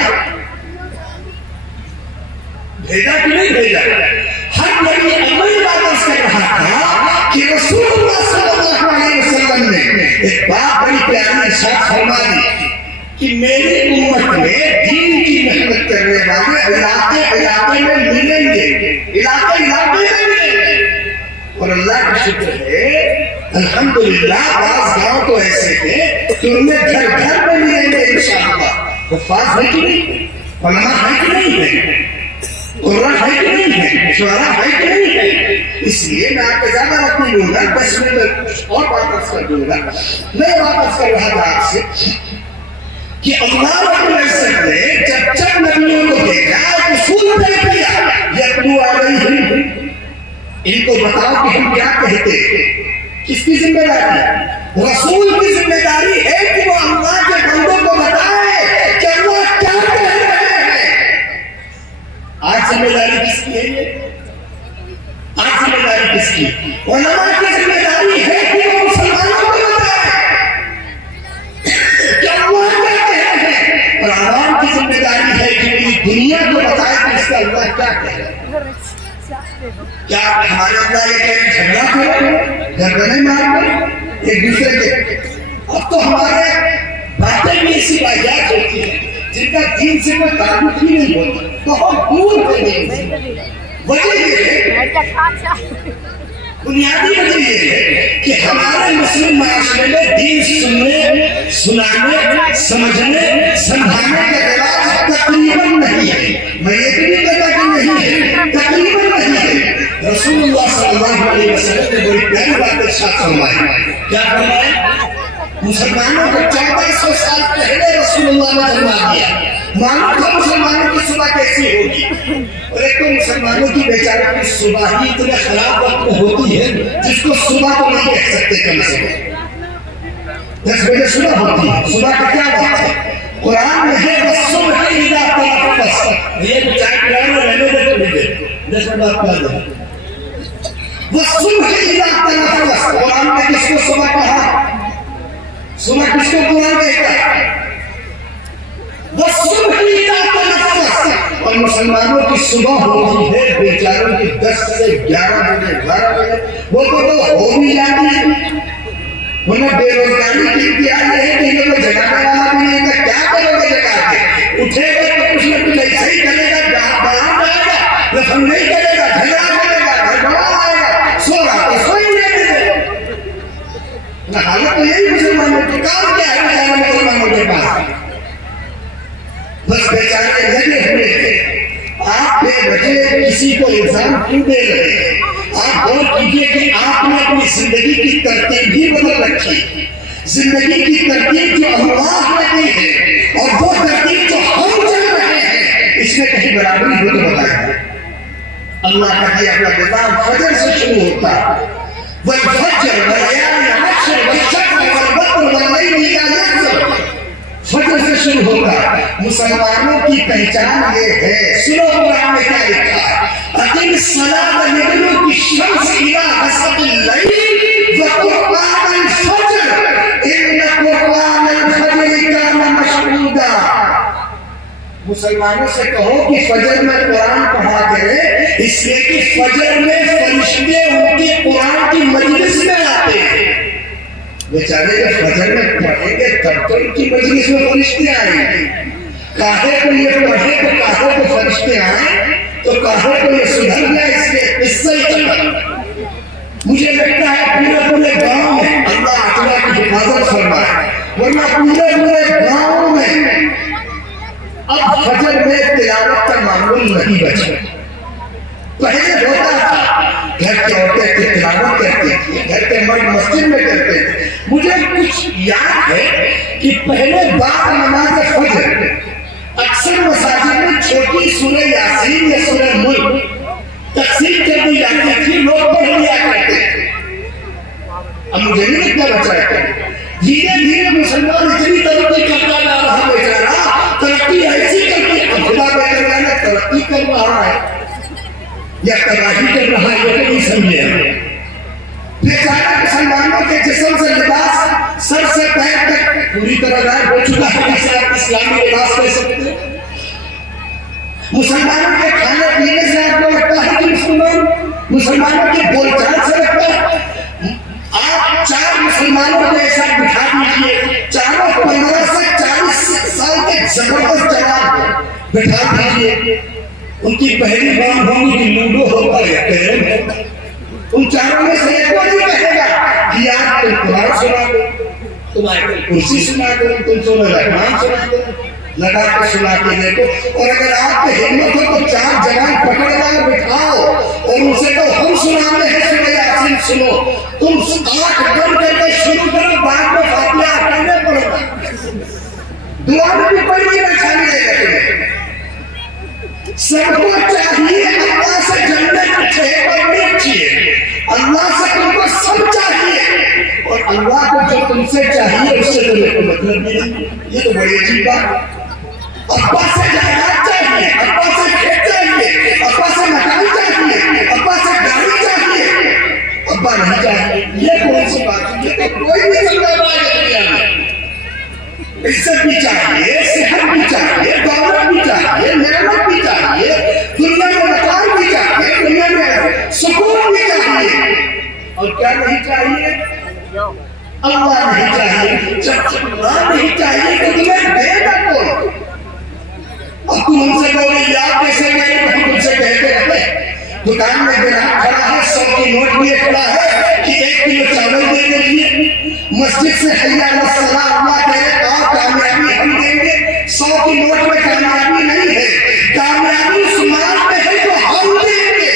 کہ نہیں بھیجا؟ ہر نبی عمل واپس کر رہا تھا کہ رسول اللہ صلی اللہ علیہ وسلم نے ایک بات بڑی پیاری ارشاد فرما دی کہ میری امت میں دین کی محنت کرنے والے علاقے میں ملیں گے، علاقے میں ملیں گے۔ اور اللہ کا شکر ہے الحمدللہ بعض گاؤں تو ایسے ہیں کہ ان میں گھر گھر میں ملیں گے انشاءاللہ۔ حفاظ ہے کہ نہیں؟ علماء ہے کہ نہیں ہے؟ قرآن ہے کہ نہیں ہے؟ شعراء ہے کہ نہیں ہے؟ اس لیے میں آپ کو زیادہ وقت نہیں لوں گا، 10 منٹ اور واپس کر دوں گا۔ میں واپس کر رہا تھا آپ سے کہ اللہ رب العزت نے جب نبیوں کو بھیجا رسول طے کیا، یتلو علیہم، ان کو بتاؤ کہ ہم کیا کہتے ہیں۔ کس کی ذمہ داری؟ رسول کی ذمہ داری ہے کہ وہ اللہ کے بندوں کو بتائے کہ اللہ کیا کہہ رہے ہیں۔ آج ذمہ داری کس کی ہے یہ؟ آج ذمہ داری کس کی؟ علماء کی ذمہ داری ہے کہ وہ مسلمانوں کو بتائے کہ اللہ کیا کہہ رہے ہیں، اور عوام کی ذمہ داری ہے کہ پوری دنیا کو بتائے کہ اس کا اللہ کیا کہہ رہے ہیں۔ کیا ہمارے اللہ یہ کہیں جھگڑا کرو، گردنیں مارو ایک دوسرے کے؟ اب تو ہمارے باتیں بھی ایسی واقعات ہوتی ہیں جن کا دین سے کوئی تعلق ہی نہیں ہوتا، بہت دور ہے دین سے۔ وجہ یہ ہے بنیادی وجہ یہ ہے کہ ہمارے مسلم معاشرے میں دین سننے، سنانے، سمجھنے، سمجھانے کا رواج تقریباً نہیں ہے. میں یہ بھی نہیں کہتا کہ نہیں ہے، تقریباً نہیں ہے. رسول اللہ صلی اللہ علیہ وسلم نے بڑی پیاری بات ارشاد فرمائی. کیا فرمایا؟ مسلمانوں کو 1400 سال پہلے رسول اللہ نے فرما دیا. معلوم تھا مسلمانوں کی صبح کیسی ہوگی، اور ایک تو مسلمانوں کی بیچاروں کی صبح ہی اتنے خراب وقت میں ہوتی ہے جس کو صبح تو نہیں کہہ سکتے. کم سے کم 10 بجے صبح ہوتی ہے. صبح کا کیا بات ہے؟ قرآن میں ہے وَالصُّبْحِ إِذَا تَنَفَّسَ. یہ چائے پلانے میں رہنے دے تو مجھے 10 منٹ آپ پلا دیں. وَالصُّبْحِ إِذَا تَنَفَّسَ. قرآن نے کس کو صبح کہا؟ صبح کس کو قرآن کہتا ہے؟ وَالصُّبْحِ إِذَا تَنَفَّسَ. اور مسلمانوں کی صبح ہوتی ہے بیچاروں کی 10 سے 11 بجے 12 بجے. وہ تو ہو بھی جاتی ہے. انہیں بے روزگاری کی انتہائی ہے کہ یہ تو جگانے والا بھی نہیں تھا. کیا کرو گے جگا کے؟ اٹھے گا تو کچھ نہ کچھ ایسا ہی کرے گا. بیان آئے گا، رسم نہیں کرے گا، جھگڑا کرے گا، جھگڑا آئے گا. سو رہا تو سو ہی نہیں دے. حالت تو یہی مسلمانوں کی. کام کیا ہے بیچارے مسلمانوں کے پاس؟ بس بیچارے لگے ہوئے تھے. آپ بے وجہ کسی کو الزام کیوں دے رہے ہیں؟ آپ غور کیجئے کہ آپ نے اپنی زندگی کی ترتیب بھی بدل رکھی. زندگی کی ترتیب جو اللہ نے دی ہے اور وہ ترتیب جو ہم چل رہے ہیں، اس میں کہیں برابری ہو تو بتائیں. اللہ کا دیا ہوا نظام فجر سے شروع ہوتا ہے. والفجر وليال عشر والشفع والوتر والليل إذا يسر. فجر سے شروع ہوتا ہے. مسلمانوں کی پہچان یہ ہے. سنو قرآن میں کیا لکھا ہے؟ اقم الصلاة لدلوک الشمس إلى غسق الليل وقرآن الفجر إن قرآن الفجر كان مشهودا. مسلمانوں سے کہو کہ فجر میں قرآن پڑھا کرے، اس لیے کہ فجر میں فرشتے ان کے قرآن کی مجلس میں آتے ہیں. بیچارے جب فجر میں پڑھیں گے تب تو ان کی مجلس میں فرشتے آئیں گے. کاہے کو یہ پڑھے تو کاہے کو فرشتے آئیں، تو کاہے کو یہ سدھر جائے. اس لیے قصہ ہی چلا. مجھے لگتا ہے پورے گاؤں میں اللہ تعالیٰ کی حفاظت فرمائے، ورنہ پورے گاؤں میں اب فجر میں تلاوت کا معمول نہیں بچا. پہلے ہوتا تھا گھر کی عورتیں تلاوت کرتی تھی، گھر کے مرد مسجد میں کرتے تھے. مجھے کچھ یاد ہے کہ پہلے بعد نماز فجر اکثر مساجد میں چھوٹی سورہ یاسین یا سورہ ملک تقسیم کر دی جاتی تھی، لوگ پڑھ لیا کرتے تھے. اب مجھے نہیں لگتا بچا ہے. دھیرے دھیرے مسلمان اتنی ترقی کرتا جا رہا بیچارہ، ترقی ایسی کرتی ہے. خدا بہتر جانا ترقی کر رہا ہے یا تباہی کر رہا ہے یہ نہیں سمجھے. بیچارہ مسلمانوں کے جسم سے لباس سر سے پیر تک پوری طرح غائب ہو چکا ہے. جسے آپ اسلامی لباس کہہ سکتے ہیں. مسلمانوں کے کھانے پینے سے آپ کو لگتا ہے کہ مسلمانوں کے بول چال سے لگتا ہے. آپ 4 مسلمانوں کو ایک ساتھ بٹھا دیجیے، چاروں 15 سے 40 سال کے زبردست جواب بٹھا دیجیے. ان کی پہلی بات ہوگی کہ لوڈو ہوتا ہے کیرم ہوتا ہے. ان چاروں میں سے ایک کو نہیں کہے گا کہ آپ تم قرآن سنا دو، تم آیت الکرسی سنا دو، تم سورہ رحمان سنا دو، لگا کے سنا کے دیکھو. اور اگر آپ کے ہمت ہو تو 4 جوان پکڑ کر بٹھاؤ اور ان سے تو ہم سناتے ہیں سورہ یاسین سنو. تم 8 بند کر کے شروع کرو، بعد میں فاتحہ پڑھنے پڑے گا. دعا میں بھی کوئی نہیں بیٹھا ملے گا تمہیں. سب کو چاہیے اللہ سے جنت چاہیے، اللہ سے تم کو سب چاہیے، اور اللہ کو جو تم سے چاہیے اس سے تمہیں کوئی مطلب نہیں. یہ تو بڑی عجیب بات. ابا سے جائیداد چاہیے، ابا سے کھیت چاہیے، ابا سے مکان چاہیے، ابا سے گاڑی چاہیے، ابا نہیں چاہیے. یہ کون سی بات ہے؟ یہ تو کوئی نہیں سمجھا پائے گا دنیا میں. عزت بھی چاہیے، صحت بھی چاہیے، دولت بھی چاہیے، نعمت بھی چاہیے، دنیا میں مکان بھی چاہیے، دنیا میں سکون بھی چاہیے. اور کیا نہیں چاہیے؟ اللہ نہیں چاہیے. جب اللہ نہیں چاہیے تو تمہیں دے گا کون؟ اب تم ان سے بولے یاد کیسے گئے؟ ہم تم سے کہتے رہتے دکان میں گراہک کھڑا ہے 100 کی نوٹ لیے کھڑا ہے کہ 1 کلو چاول دے دیجیے، مسجد سے حی علی الصلاۃ اللہ کہہ رہے اور کامیابی ہم دیں گے۔ 100 کی نوٹ میں کامیابی نہیں ہے، کامیابی اس مال میں ہے جو ہم دیں گے۔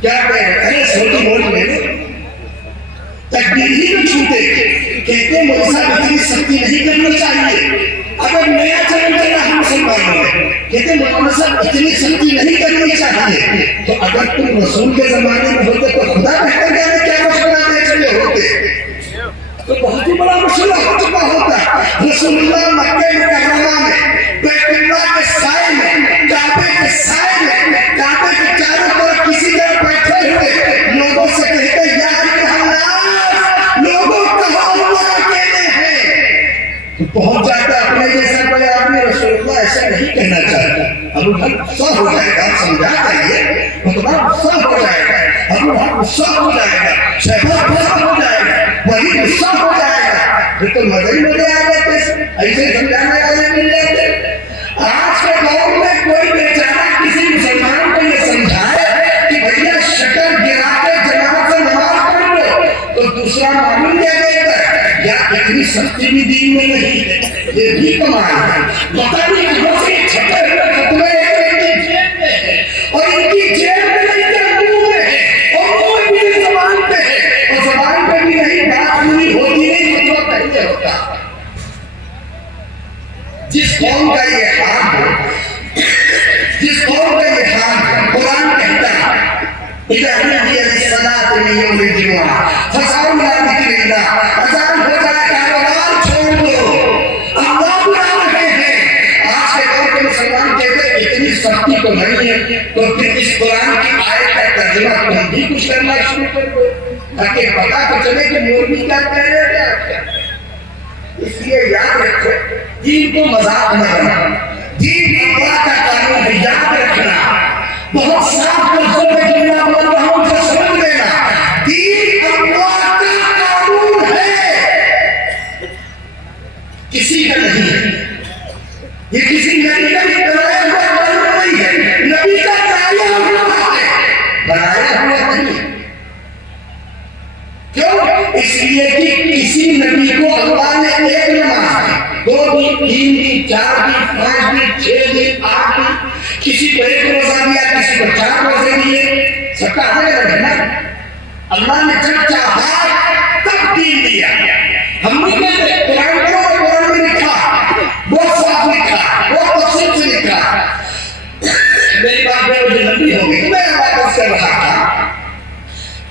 کیا کہہ رہے ہیں؟ 100 کی نوٹ لے لو، تکبیر ہی میں چھوٹے کہتے ہیں مولوی صاحب اتنی سختی نہیں کرنی چاہیے۔ اگر نیا چلن چلا ہم مسلمانوں میں کہتے ہیں مولانا صاحب اتنی سختی نہیں کرنی چاہیے، تو اگر تم رسول کے زمانے میں ہوتے تو خدا بہتر جانے کیا مشورہ دے چلے ہوتے، تو بہت ہی بڑا مشورہ ہو چکا ہوتا۔ رسول اللہ مکہ مکرمہ میں بیت اللہ کے سائے میں، کعبے کے سائے میں، کعبے کے چاروں طرف کسی طرح بیٹھے ہوئے لوگوں سے کہتے یا ایھا الناس، لوگوں کہو اللہ اکیلے ہیں۔ پہنچ جاتا اپنے جیسا کوئی آدمی، رسول اللہ ایسا نہیں کہنا چاہتا، ابو بکر غصہ ہو جائے گا، سمجھا کریے مطلب غصہ ہو جائے گا، ابو بکر غصہ ہو جائے گا، شہباز غصہ ہو جائے گا، وہی غصہ ہو جائے گا، پھر تو مزے ہی مزے آ جاتے، ایسے سمجھانے والے مل جاتے۔ آج کے دور میں کوئی بیچارہ کسی مسلمان کو یہ سمجھائے کہ بھیا شکر گرا کے جماعت سے نماز پڑھ لو، تو دوسرا معلوم کیا دیتا ہے یا اتنی سختی بھی دین میں نہیں ہے، یہ بھی کمال ہے۔ پتہ نہیں کہاں سے چھپے ہوئے فتوے ان کی جیب میں ہے، اور ان کی جیب میں نہیں کہ منہ میں ہے، اور منہ بھی زبان پہ ہے، اور زبان پہ بھی نہیں، بات پوری ہوتی نہیں فتوہ پہلے ہوتا۔ جس قوم کا یہ حال ہو، جس قوم کا یہ حال ہے، قرآن کہتا ہے اِذَا نُودِيَ لِلصَّلَاةِ مِن يَوْمِ الْجُمُعَةِ فَاسْعَوْا إِلَىٰ ذِكْرِ اللَّهِ، اذان ہو جائے کاروبار چھوڑ دو، اللہ بلا رہے ہیں۔ آج کے دور کے مسلمان کہتے ہیں اتنی سختی تو نہیں ہے، تو پھر اس قرآن کی آیت کا ترجمہ تم بھی کچھ کرنا شروع کر دو تاکہ پتہ تو چلے کہ مولوی کیا کہہ رہے ہیں۔ اس لیے یاد رکھو دین کو مذاق نہ بنانا، دین اللہ کا قانون ہے، یاد رکھنا، بہت صاف لفظوں میں جملہ بول رہا ہوں سے سمجھ لینا، دین اللہ کا قانون ہے، کسی کا نہیں ہے، یہ کسی نبی کا بھی بنایا ہوا قانون نہیں ہے، نبی کا بنایا ہوا ہے، بنایا ہوا نہیں۔ کیوں؟ اس لیے کہ کسی نبی کو اللہ نے ایک نماز دی، 2 دن، 3 دن، 4 دن، 5 دن، 6 دن، 8 دن، کسی کو 1 روزہ دیا، کسی کو 4 روزے دیے، سب کا الگ الگ ہے نا۔ اللہ نے جب چاہا تب دین دیا۔ ہم نہیں کہتے قرآن کیوں ہے، قرآن میں لکھا، بہت صاف لکھا، بہت تفصیل سے لکھا۔ میری بات بے وجہ لمبی ہو گئی، تو میں بات اس سے رہا تھا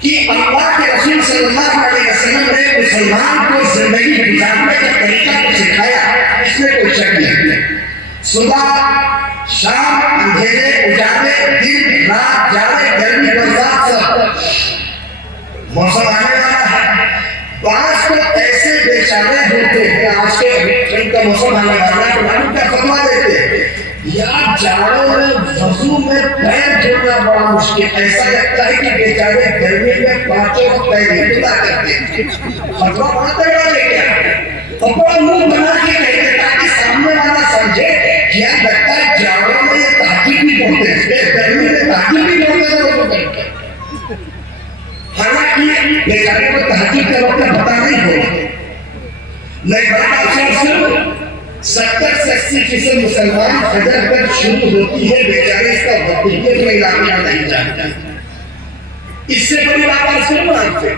کہ اللہ کے رسول صلی اللہ علیہ وسلم نے مسلمان کو زندگی گزارنے کا طریقہ کو سکھایا، اس میں کوئی شک نہیں۔ صبح شام، اندھیرے اجالے، دن رات، جاڑے گرمی برسات، سب موسم آنے والا ہے۔ بعض کو ایسے بیچارے ہوتے ہیں، آج کے ان کا موسم آنے والا ہے، معلوم کیا فتویٰ دیتے ہیں یا جاڑوں میں وضو میں پیر دھونا بڑا مشکل، ایسا لگتا ہے کہ بیچارے گرمی میں 5 وقت پیر نہیں دھلا کرتے ہیں۔ فتویٰ بڑا تگڑا لے کے اور بڑا منہ بنا کے کہتے تاکہ سامنے والا سمجھے کیا لگتا ہے جاڑوں میں یہ تحقیق بھی کرتے ہیں، گرمی میں تحقیق بھی کرتے ہیں۔ حالانکہ بیچارے کو تحقیق کا وقت پتا نہیں ہوگا۔ نئی بات آپ سے سنو، 70 سے 80% مسلمان فجر تک شروع ہوتی ہے، بیچارے اس کا وقتیت میں علاقے میں نہیں جانتے۔ اس سے بڑی بات آپ سنو، آپ سے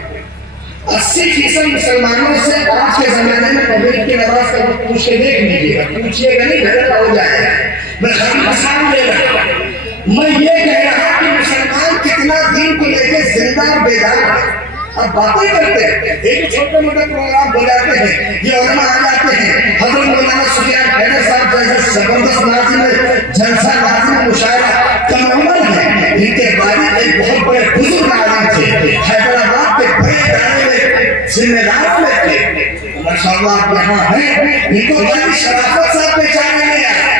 80% مسلمانوں سے آج کے زمانے میں مغرب کی نماز کا وقت پوچھ کے دیکھ لیجیے گا، پوچھیے گا نہیں، غلط ہو جائے گا۔ میں خالی مثال دے رہا ہوں، میں یہ کہہ رہا کہ مسلمان کتنا دین کو لے کے زندہ اور بیدار ہے۔ اب باتیں کرتے ہیں، ایک چھوٹے موٹے پروگرام ہو جاتے ہیں، یہ علماء آ جاتے ہیں، حضرت مولانا سفیان حیدر صاحب جیسے زبردست ناظم ہے، جلسہ ناظم مشاعرہ کم عمر ہے، ان کے والد ایک بہت بڑے بزرگ عالم تھے، حیدرآباد کے بڑے ادارے میں ذمہ داروں میں تھے، ماشاءاللہ آپ یہاں ہیں۔ ان کو خالی شرافت صاحب پہچانے نہیں آیا،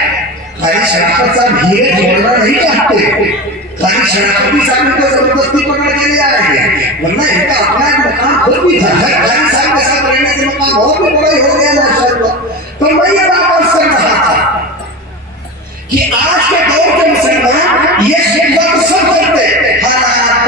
خالی شرافت صاحب ہیرے جوڑنا نہیں چاہتے، خالی شرافتی صاحب ان کو زبردستی پکڑ کے لے آئے گے، ورنہ ان کا اپنا ایک مقام خود بھی تھا، خالی صاحب کے ساتھ رہنے سے مقام اور بھی بڑا ہی ہو گیا ماشاءاللہ۔ تو میں یہ بات عرض کر رہا تھا کہ آج کے دور کے مسلمان یہ شکوہ سب کرتے، حالات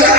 4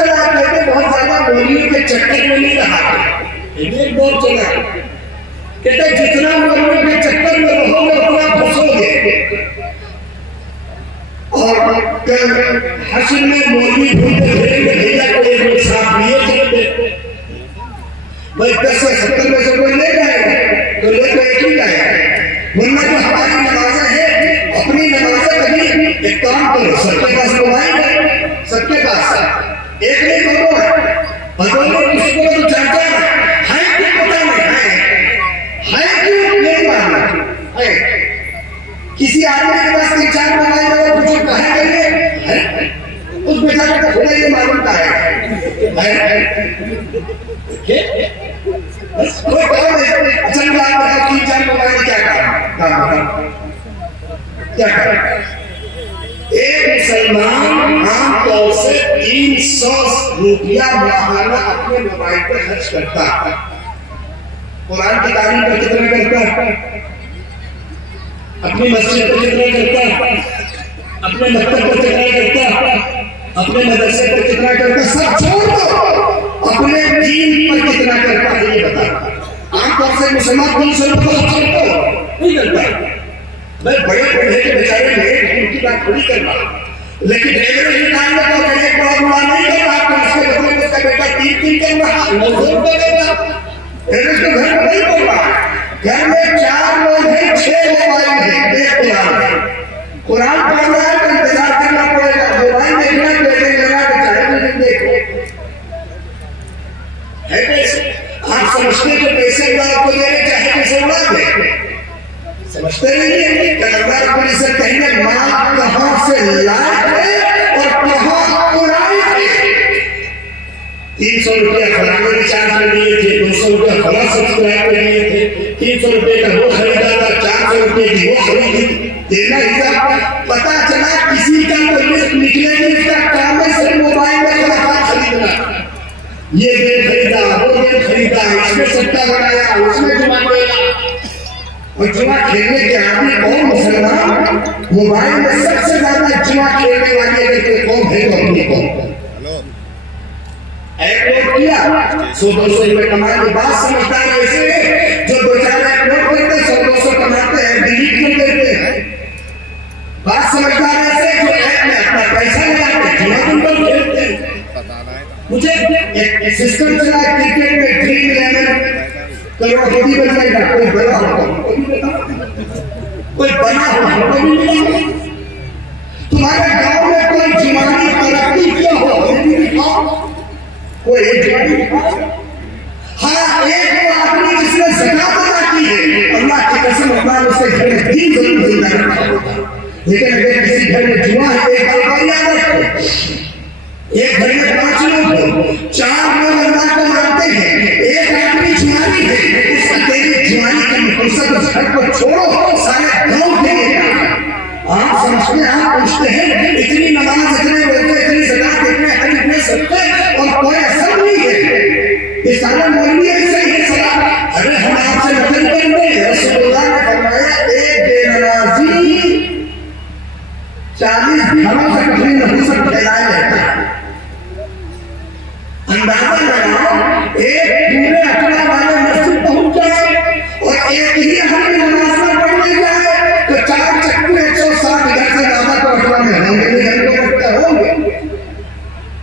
چلا کہتے بہت زیادہ مولوی کے چکر میں نہیں رہا، ایک دور چلا کہتے جتنا مولوی کے چکر میں رہو گے اتنا پھنسو گے، اور حشر میں مولوی ڈھونڈتے پھریں گے بھیا کو ایک لوگ ساتھ لیے چلتے، بھائی 10 سے 70 میں سے کوئی لے جائے گا تو لے تو ایک ہی جائے گا، ورنہ جو ہماری نمازیں ہیں اپنی نمازیں کبھی ایک کام کرو، سب کے پاس موبائل ہے، سب کے پاس ایک نہیں کرو بدولو کسی کو تو چاہتا ہے کیوں پتا نہیں ہے کیوں نہیں معلوم ہے، کسی آدمی کے پاس 3-4 موبائل ہے وہ کچھ کہا کریے اس بیچارے کو خدا یہ معلوم کا ہے کوئی کہو نہیں اچھا بات بتا 3-4 موبائل کیا کام کیا کام ایک مسلمان عام طور سے 300 روپیہ ماہانہ اپنے موبائل پر خرچ کرتا ہے، قرآن کی تعلیم پر کتنا کرتا ہے، اپنی مسجد پر کتنا کرتا ہے، اپنے مکتب پر کتنا کرتا ہے، اپنے مدرسے پر کتنا کرتا ہے، سب چھوڑ دو اپنے دین پر کتنا کرتا ہے یہ بتا۔ عام طور سے مسلمان 300 روپیہ خرچ کرتا نہیں کرتا، میں بڑے بڑے کے بیچارے میں ان کی بات تھوڑی کر رہا، لیکن ایوریج انسان میں تو ایک بڑا بڑا نہیں کر رہا کہ اس کے بدلے میں اس کا بیٹا 3 کر رہا 900 روپے کر رہا، ایوریج تو گھر میں نہیں کر رہا، گھر میں 4 لوگ ہیں 6 موبائل ہیں، ایک قرآن ہے، قرآن پڑھ رہا ہے تو انتظار کرنا پڑے گا، موبائل دیکھنا تو ایک لگا کہ چاہے بھی دیکھو ہے پیسے، آپ سمجھتے کہ پیسے کو آپ کو دینے چاہے پیسے اڑا دیں، سمجھتے نہیں ہیں کہ اللہ رب العزت کہیں گے مال کہاں سے لائے تھے اور کہاں اڑائے تھے، 300 روپیہ فلانے ریچارج میں لیے تھے، 200 روپیہ فلاں سبسکرائب میں لیے تھے، 300 روپے کا وہ خریدا تھا، 400 روپے کی وہ خریدی، دینا حساب پتا چلا کسی کا کوئی لسٹ نکلے گی، اس کا کام ہے صرف موبائل میں خرافات خریدنا، یہ گیم خریدا وہ گیم خریدا، اس میں سٹا بنایا اس میں جمع کیا، اور جمعہ کھیلنے کے عادی قوم مسلمان موبائل میں سب سے زیادہ جمعہ کھیلنے والی اگر کوئی قوم ہے تو اپنی قوم ایک نوٹ کیا 100-200 روپے کمانے کی بات سمجھتا ہے ایسے ہے جو بیچارے ایک نوٹ کرتے 100-200 کماتے ہیں ڈیلیٹ کر دیتے ہیں، بات سمجھتا ہے ایسے جو ایپ میں اپنا پیسہ لگاتے جمعہ دن پر کھیلتے ہیں، مجھے ایک سسٹم چلا کرکٹ میں ڈریم 11 کروڑپتی بن جائے گا، کوئی بڑا ہوگا کوئی بنا ہوگا تمہارے گاؤں میں کوئی جمانی ترقی کیا ہو کوئی ایک جمانی ہاں ایک آدمی جس نے زکات ادا کی ہے اللہ کی قسم اللہ اس کے گھر میں دین ضرور زندہ رکھا ہوگا، لیکن اگر کسی گھر میں جمعہ ہے ایک البانیہ رکھو، ایک گھر میں 5 لوگ ہو، 4 لوگ اللہ کو مانتے ہیں، ایک آدمی جمانی ہے، اس کا تیری جمانی کی فرصت اس گھر کو چھوڑو سارے گاؤں کے لیے آپ سمجھتے ہیں آپ پوچھتے ہیں اتنی نماز اتنے روزے اتنی زکات اتنے حج اتنے صدقے اور کوئی اثر نہیں ہے، یہ سارا مولوی ایسے ہی سلام ارے ہم آپ سے مدد کرتے ہیں، رسول اللہ نے فرمایا ایک بے نمازی 40 گھروں سے کبھی نحوست پھیلائے رہتا ہے، اندازہ لگاؤ ایک پورے اٹلا والے مسجد پہنچ جائے اور ایک ہی ہمیں نماز میں پڑھنے جائے تو 4 چکو 160 گھر سے زیادہ تو اٹلا میں ہوں گے، گھر کو رکھتے ہوں گے،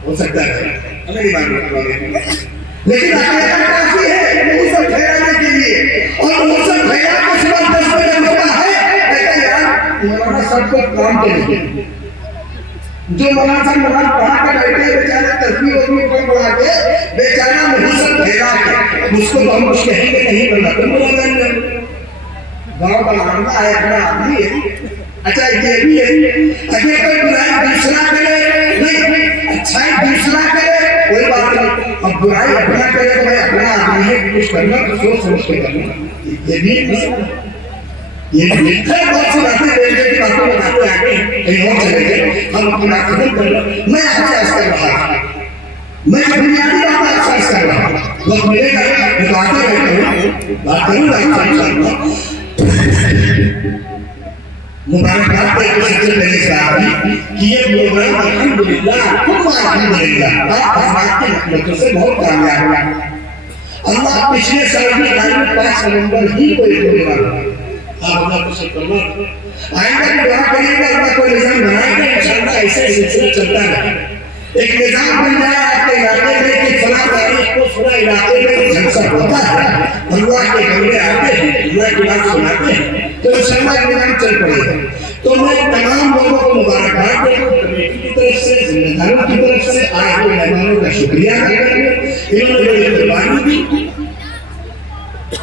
ہو سکتا ہے ہمیں نہیں معلوم، لیکن اکیلا کافی ہے وہ سب پھیلانے کے لیے، اور وہ سب پھیلا کے صبح 10 بجے ہوتا ہے، لیکن یار مولانا سب کو کام کے لیے جو مولانا صاحب مولانا پڑھا کر بیٹھے بیچارے تصویر وغیرہ کو بڑھا کے بیچارہ محسن پھیلا کے اس کو تو ہم کچھ کہیں گے نہیں کرنا تو مولانا گاؤں کا معاملہ ہے اپنا آدمی ہے، اچھا یہ بھی ہے اگر کوئی برائی دوسرا کرے نہیں اچھائی دوسرا کرے کوئی بات نہیں، اب برائی اپنا کرے تو میں اپنا آدمی ہے کچھ کرنا تو سوچ سمجھ کے کرنا، یہ بھی یہ بہت سی باتیں بیٹھے کی باتوں بتاتے آگے کہیں اور چلے گئے، ہم اپنا ختم کر رہے میں احساس کر رہا ہوں، میں بنیادی بات احساس کر رہا ہوں، وقت ملے گا میں باتیں رہتا ہوں بات کروں گا انشاءاللہ مبارکباد ہے سب سے پہلے صاحب کہ یہ پروگرام الحمدللہ آپ حضرات کی رحمتوں سے بہت کامیاب ہوا. اللہ پچھلے سال میں 5 نومبر ہی کو یہ پروگرام آپ اللہ کو سب کرنا آئندہ کی دعا کریے گا. اللہ کو نظام بنائے گا انشاءاللہ ایسے سلسلہ چلتا رہے. ایک نظام بن جائے آپ کے علاقے میں کہ فلاں تاریخ کو فلاں علاقے میں جلسہ ہوتا ہے, اللہ کے کمرے آتے ہیں, اللہ کی بات سناتے ہیں, تو انشاءاللہ نظام چل پڑے گا. تو میں تمام لوگوں کو مبارکباد دیتا ہوں, کمیٹی کی طرف سے, ذمہ داروں کی طرف سے, آج کے مہمانوں کا شکریہ ادا کرتا ہوں. انہوں نے بڑی قربانی دی,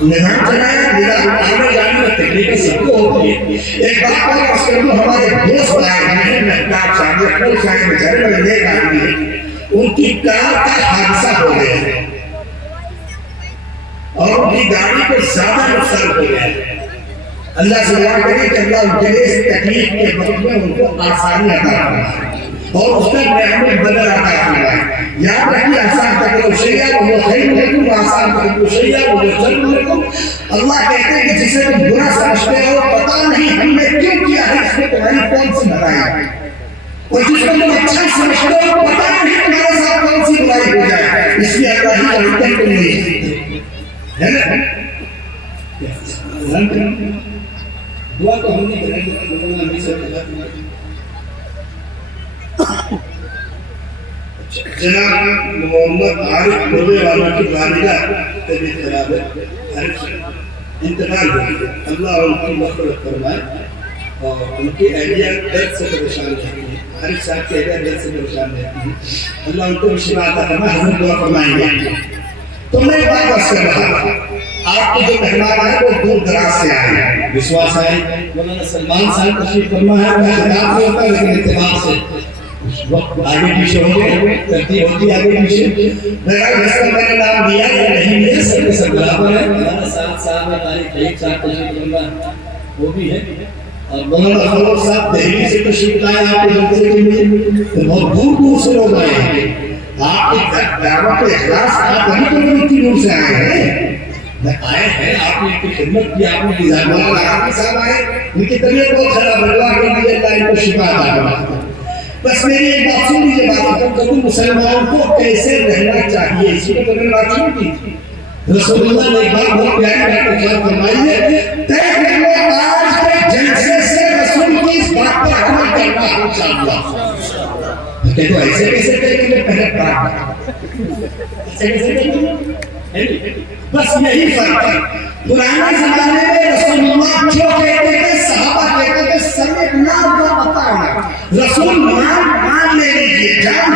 نظام چلایا, نظام آنے جانے میں تکلیفیں سب کو ہوتی ہے. ایک بات اور عرض کر دوں, ہمارے دوست آئے ہیں مہتاب صاحب, اکبر صاحب بیچارے بڑے نیک آدمی ہیں, ان کی کار کا حادثہ ہو گیا ہے اور ان کی گاڑی کو زیادہ نقصان ہو گیا ہے. اللہ سے دعا کریں کہ اللہ ان کے لیے اس تکلیف کے وقت میں ان کو آسانی عطا فرمائے اور اس کا نعمت بدل عطا فرمائے. یاد رکھیے آسان تک شیعہ وہ خیر لکم, آسان تک شیعہ وہ شر لکم. اللہ کہتے ہیں کہ جسے تم برا سمجھتے ہو پتہ نہیں ہم نے کیوں کیا ہے, اس میں تمہاری کون سی بھلائی ہے, اور جس کو تم اچھا سمجھتے ہو پتہ نہیں تمہارے ساتھ کون سی بھلائی ہو جائے. اس لیے اللہ ہی جانتے تم نہیں ہے نا. دعا تو ہم نے بنائی جناب محمد عارف بولے والوں کی والدہ طبیعت خراب ہے, انتقال ہو گیا. اللہ ان کی مغفرت فرمائے اور ان کی اہلیہ درد سے پریشان رہتی ہے. عارف صاحب کی اہلیہ درد سے پریشان رہتی ہے, اللہ ان کو بھی شفا عطا فرمائے. ہم دعا فرمائیں گے. تو میں بات عرض کر رہا تھا, آپ کے جو مہمان آئے وہ دور دراز سے آئے ہیں. وشواس ہے مولانا سلمان صاحب تشریف فرما ہے, میں خطاب نہیں ہوتا لیکن اتفاق سے وقت آگے پیچھے ہو گئے, ترتیب ہوتی آگے پیچھے. بہرحال جس کا میں نے نام دیا یا نہیں دیا سب کے سب برابر ہے. مولانا صاحب ہے, تاریخ ایک صاحب تشریف فرما وہ بھی ہے, اور مولانا فاروق صاحب دہلی سے تشریف لائے آپ کے جلسے کے لیے. بہت دور دور سے لوگ آئے ہیں. آپ کی دعوت و اخلاص آپ ابھی تو اتنی دور سے آئے ہیں, آئے ہیں, آپ نے ان کی خدمت کی, آپ نے ڈیزائن مولانا صاحب آئے, ان کی طبیعت بہت خراب, اللہ کے لیے اللہ ان کو شفا عطا فرمائے. بس میری ایک بات سن لیجیے, بات ختم کروں. مسلمان کو کیسے رہنا چاہیے, اسی کو تو میں نے بات شروع کی تھی. رسول اللہ نے ایک بات بہت پیاری بات ارشاد فرمائی ہے, طے کر لو آج کے جلسے سے رسول کی اس بات پر عمل کرنا ہے انشاءاللہ. کہ تو ایسے کیسے طے کر لیں, پہلے بات ایسے کیسے طے کر لیں. بس یہی فرق ہے. پرانے زمانے میں رسول اللہ جو کہتے تھے صحابہ کہتے تھے سمجھ نام کا پتہ ہے, رسول مان لے لیجیے, جان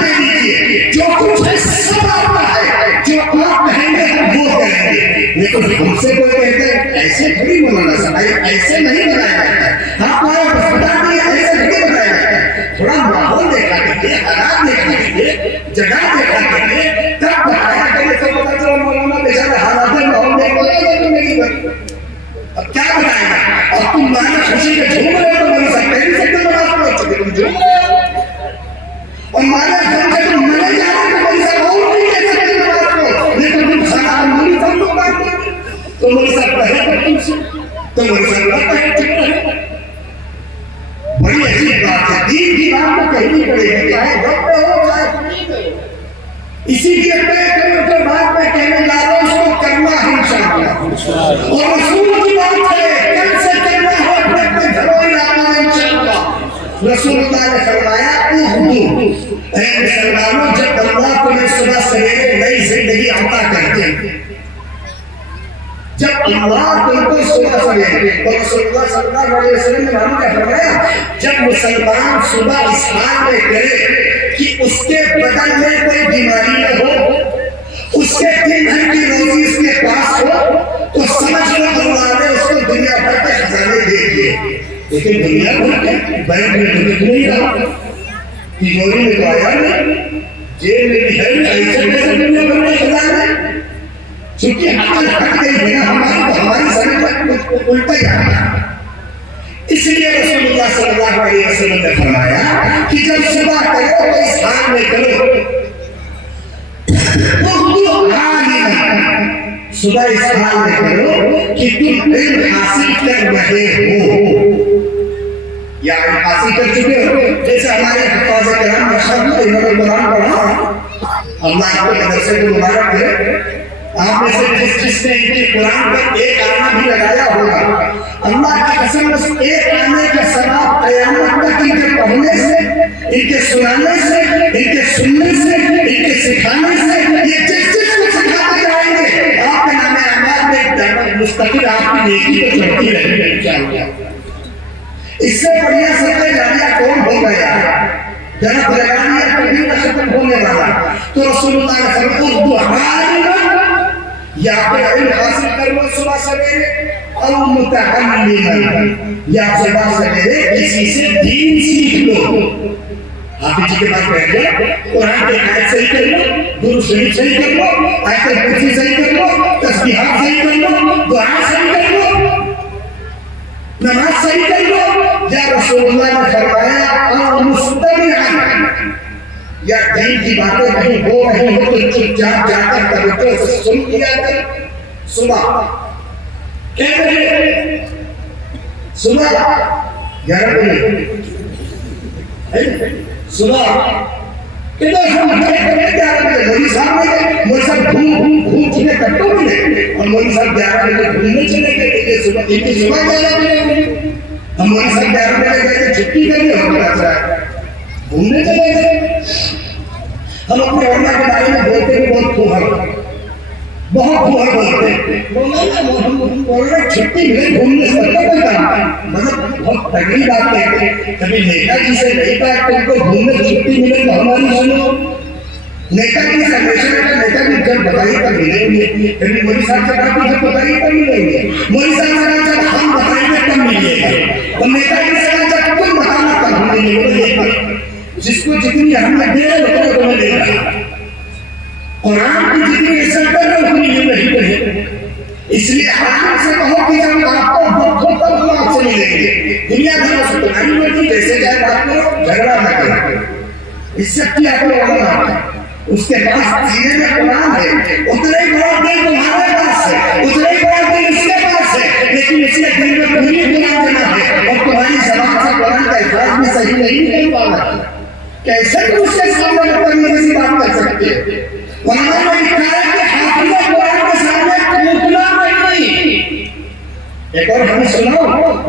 لے لیجیے, جو کچھ ہے سب آتا ہے, جو آپ کہیں گے ہم وہ کہیں گے. لیکن ہم سے کوئی کہتے ہیں ایسے تھوڑی بنانا سکتا, ایسے نہیں بنایا جاتا ہے. آپ آئے بس بتا دیے ایسے نہیں بنایا جاتا ہے. تھوڑا ماحول دیکھا دیجیے, حالات دیکھا دیجیے, جگہ دیکھا دیجیے, تب بتایا کرے تو پتا چلا مولانا بیچارہ حالات ماحول دیکھ لے تو میری بات. اب کیا بتائے گا, اور تم مانا خوشی کے جھوم رہے تو بن سکتے ہیں, سکتے نماز پڑھ چکے تم جھوم رہے ہو, اور مانا جھوم کے تم منے جا رہے تو بن سکتے اور نہیں کہہ سکتے نماز پڑھ, لیکن تم سلام نہیں سب لوگ بات کرتے تو بن سکتا ہے تو تم سے تو بن سکتا ہے چپ رہے. بڑی عجیب بات ہے, دین کی بات تو کہنی پڑے گی, چاہے گھر پہ ہو چاہے کہیں پہ ہو. اسی لیے طے کرو جو بات میں کہنے جا رہا ہوں اس کو کرنا ہے انشاءاللہ, اور رسول کی بات ہے کل سے کرنا ہے اپنے اپنے گھروں میں لانا ہے انشاءاللہ. رسول اللہ نے فرمایا اے مسلمانوں, جب اللہ تمہیں صبح سویرے نئی زندگی عطا کرتے ہیں, جب اللہ تم کو صبح سویرے, اور رسول اللہ صلی اللہ علیہ وسلم نے ہمیں کیا فرمایا, جب مسلمان صبح اس حال میں کرے کہ اس کے بدن میں کوئی بیماری نہ ہو, اس کے دن بھر کی روزی اس کے پاس ہو, تو سمجھ لو اللہ نے اس کو دنیا بھر کے خزانے دے دیے. لیکن دنیا بھر کے بینک میں تو نہیں رہا, تجوری میں تو آیا نہیں, جیل میں بھی ہے نہیں, ایسے کیسے دنیا بھر کے خزانے. چونکہ عقل ہٹ گئی ہے نا ہماری, تو ہماری سمجھ الٹا ہی آ گیا. اس لیے رسول اللہ صلی اللہ علیہ وسلم نے فرمایا کہ جب صبح کرو تو اس حال میں کرو, صبح اس حال میں کرو کہ تم علم حاصل کر رہے ہو. یعنی حاصل کر چکے ہو. جیسے ہمارے حفاظ کرام ماشاءاللہ انہوں نے قرآن پڑھا, اللہ آپ کے مدرسے کو مبارک کرے. آپ میں سے جس نے ان کے قرآن پر ایک آنا بھی لگایا ہوگا, اللہ کی قسم اس ایک آنے کا ثواب قیامت تک ان کے پڑھنے سے, ان کے سنانے سے, ان کے سننے سے, ان کے سکھانے سے, یہ جس کو سکھاتے جائیں گے آپ کے نام اعمال میں مستقل آپ کی نیکی تو چڑھتی رہے گی انشاءاللہ. اس سے بڑھیا صدقہ جاریہ کون ہو گیا جناب لگانی ہے کبھی نہ ختم ہونے والا. تو رسول اللہ نے فرمایا یا تو علم حاصل کرو صبح سویرے او متعلما, یا صبح سویرے کسی سے دین سیکھ لو. حافظ جی کے پاس بیٹھ جاؤ, قرآن کے آیت صحیح کر لو, درود شریف صحیح کر لو, آیت الکرسی صحیح کر لو, تسبیحات صحیح کر لو, دعا صحیح کر لو, نماز صحیح کر لو. یا رسول اللہ نے فرمایا او مستمعا, یا دین کی باتیں نہیں ہو رہی ہو تو چپ چاپ جا کر توجہ سے سن لیا کر. صبح کیا بجے؟ صبح 11 بجے. صبح کتنا ہم 11 بجے مولوی صاحب نے گئے, مولوی صاحب گھوم چکے کٹو بھی نہیں, اور مولوی صاحب 11 بجے گھومنے چلے گئے. یہ صبح 11 بجے ہم مولوی صاحب 11 بجے گئے تھے چھٹی کر لی, ہم پتا چلا گھومنے چلے گئے. ہم اپنے علماء کے بارے میں بولتے ہیں بہت کھوہر بولتے ہیں. ہم بول رہے چھٹی ملے گھومنے سے کوئی کام, مطلب بہت تگڑی بات کہتے ہیں. کبھی نیتا جی سے نہیں کہا کہ ان کو گھومنے سے چھٹی ملے تو ہماری سنو. نیتا جی سے ہمیشہ نیتا جی جب بتائیے تب ملیں گے. کبھی مولوی صاحب سے کہا کہ جب بتائیے تب ملیں گے. مولوی صاحب سے کہا جب ہم بتائیں گے تب ملیے گا. اور نیتا جی سے کہا جب تم بتانا تب ہم ملیں گے. جس کو جتنی اہمیت دے رہے ہو تمہیں دے رہا. قرآن کی جتنی عزت کر رہے اتنی یہ نہیں کرے. اس لیے عالم سے کہو کہ جب آپ کو بہت ہم آپ سے ملیں گے. دنیا بھر سے تمہاری مرضی جیسے جائے بات کرو, جھگڑا نہ کرو. عزت کی آپ کو علم ہے, اس کے پاس سینے میں قرآن ہے, اتنا ہی بڑا دل تمہارے پاس ہے, اتنا ہی بڑا دل اس کے پاس ہے, لیکن اس کے دل میں پوری قرآن دینا ہے, اور تمہاری زبان سے قرآن کا اخراج بھی صحیح نہیں نکل پا رہا. کیسے تم اس کے سامنے بدتمیزی بات کر سکتے ہیں؟ علماء نے لکھا ہے کہ حافظ قرآن کے سامنے ٹوکنا نہیں. ایک اور ہمیں سناؤ,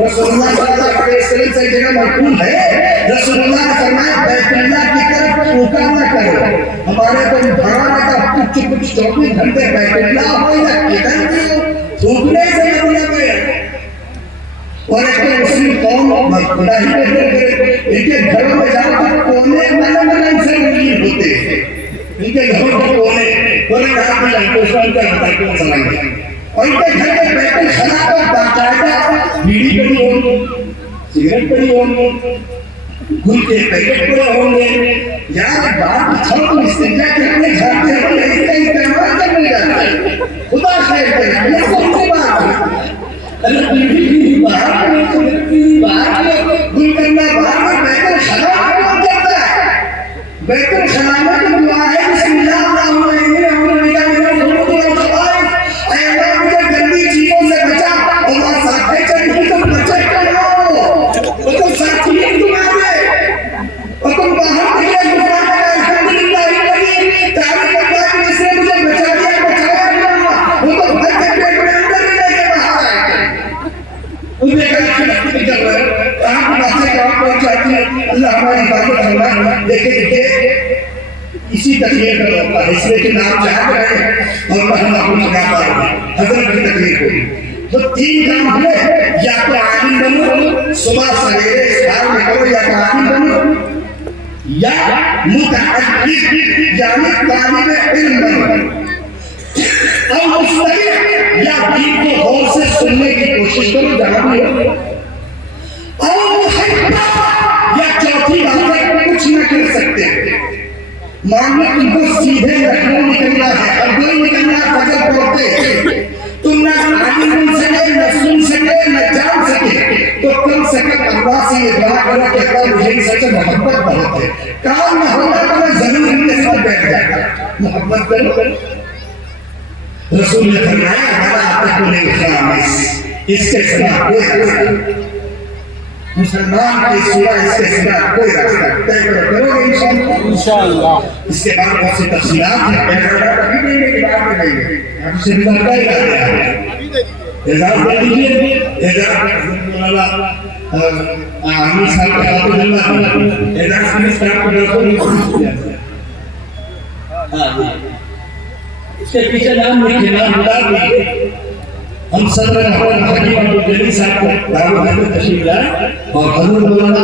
رسول اللہ صلی اللہ علیہ وسلم سے جگہ مقبول ہے, رسول اللہ نے فرمایا بیت اللہ کی طرف ٹوکا نہ کرو. ہمارے کو بھاڑا کا کچھ 24 گھنٹے بیت اللہ ہو یا کدھر بھی ہو, ٹوکنے سے مطلب ہے. اور ایک تو مسلم قوم خدا ہی بہتر کرے, ان کے گھروں میں جاؤ تو کونے الگ الگ سے ملین ہوتے ہیں. ان کے گھروں کے کونے کہاں بھی لنکوشن کا ہمارے کو سمجھ گیا. اور ان کے گھر میں بیت الخلا کا باقاعدہ بیڑی پڑی ہوگی, سگریٹ پڑی ہوگی, گل کے پیکٹ پڑے ہوں گے. یار بات بچھاؤ تو استنجا کرنے جاتے ہیں, اس کا استعمال کرنے جاتا ہے. خدا خیر کرے, یہ کون سی بات ہے؟ اللہ بیڑی باہر گل کرنا باہر میں بیت الخلا کون کرتا ہے؟ بیت الخلا میں تو دعا ہے بسم اللہ اللہم انی اعوذ بک من الخبث والخبائث. اے اللہ مجھے گندی چیزوں سے بچا. اور ساتھ چڑھی تو بچے کرو, وہ تو ساتھی ہیں تمہارے, اور تم باہر نکلے گزارے الحمدللہ الذی تعریف اللہ کہ جس نے مجھے بچا دیا بچایا گیا, وہ تو بھر کے پیٹ میں اندر ہی لے کے باہر آئے. انہیں کہا کہ نقل کر رہے ہیں, کہاں کی باتیں کہاں پہنچاتی ہیں. اللہ ہماری حفاظت فرمائے. دیکھیں اسی تقریر کا موقع ہے, اس لیے کہ نام چاہ رہے ہیں اور ہم اپنی جگہ پر حضرت کی تقریر ہوئی. تو 3 کام ہوئے, یا تو عالم بنو, صبح سویرے اذکار میں کرو, یا تو عالم بنو, یا متعلم یعنی طالب علم بنو, اور مستقل یا دین کو غور سے سننے کی کوشش کرو جہاں بھی ہو, اور محبت یا چوتھی بات ہے کچھ نہ کر سکتے. مان لو تم کو سیدھے لکھنؤ نکلنا ہے, اور کوئی نکلنا فجر پڑھتے, تم نہ عالم بن سکے, نہ سن سکے, نہ جان سکے, تو کم سے کم اللہ سے یہ دعا کرو کہ اللہ مجھے سچ محبت بہت ہے. کام نہ ہوگا تو میں ضرور ان کے ساتھ بیٹھ جاتا. محبت کرو. رسول نے فرمایا ہمارا تکن الخامس, اس کے سوا کوئی مسلمان کے سوا اس کے سوا کوئی راستہ طے کرو گے انشاءاللہ. اس کے بعد بہت سی تفصیلات ہیں. ابھی نہیں ہے کہ بات نہیں ہے. آپ سے بھی بات طے کر رہے ہیں. اعزاز کر دیجیے. اعزاز مولانا عامر صاحب کا خاطر اللہ. اعزاز عامر صاحب کو بالکل اس کے پیچھے نام لکھے نام بتا دیجیے. ہم صدر حکیم عبدالجلیل صاحب کو دعوت تشریف لائے اور حضور مولانا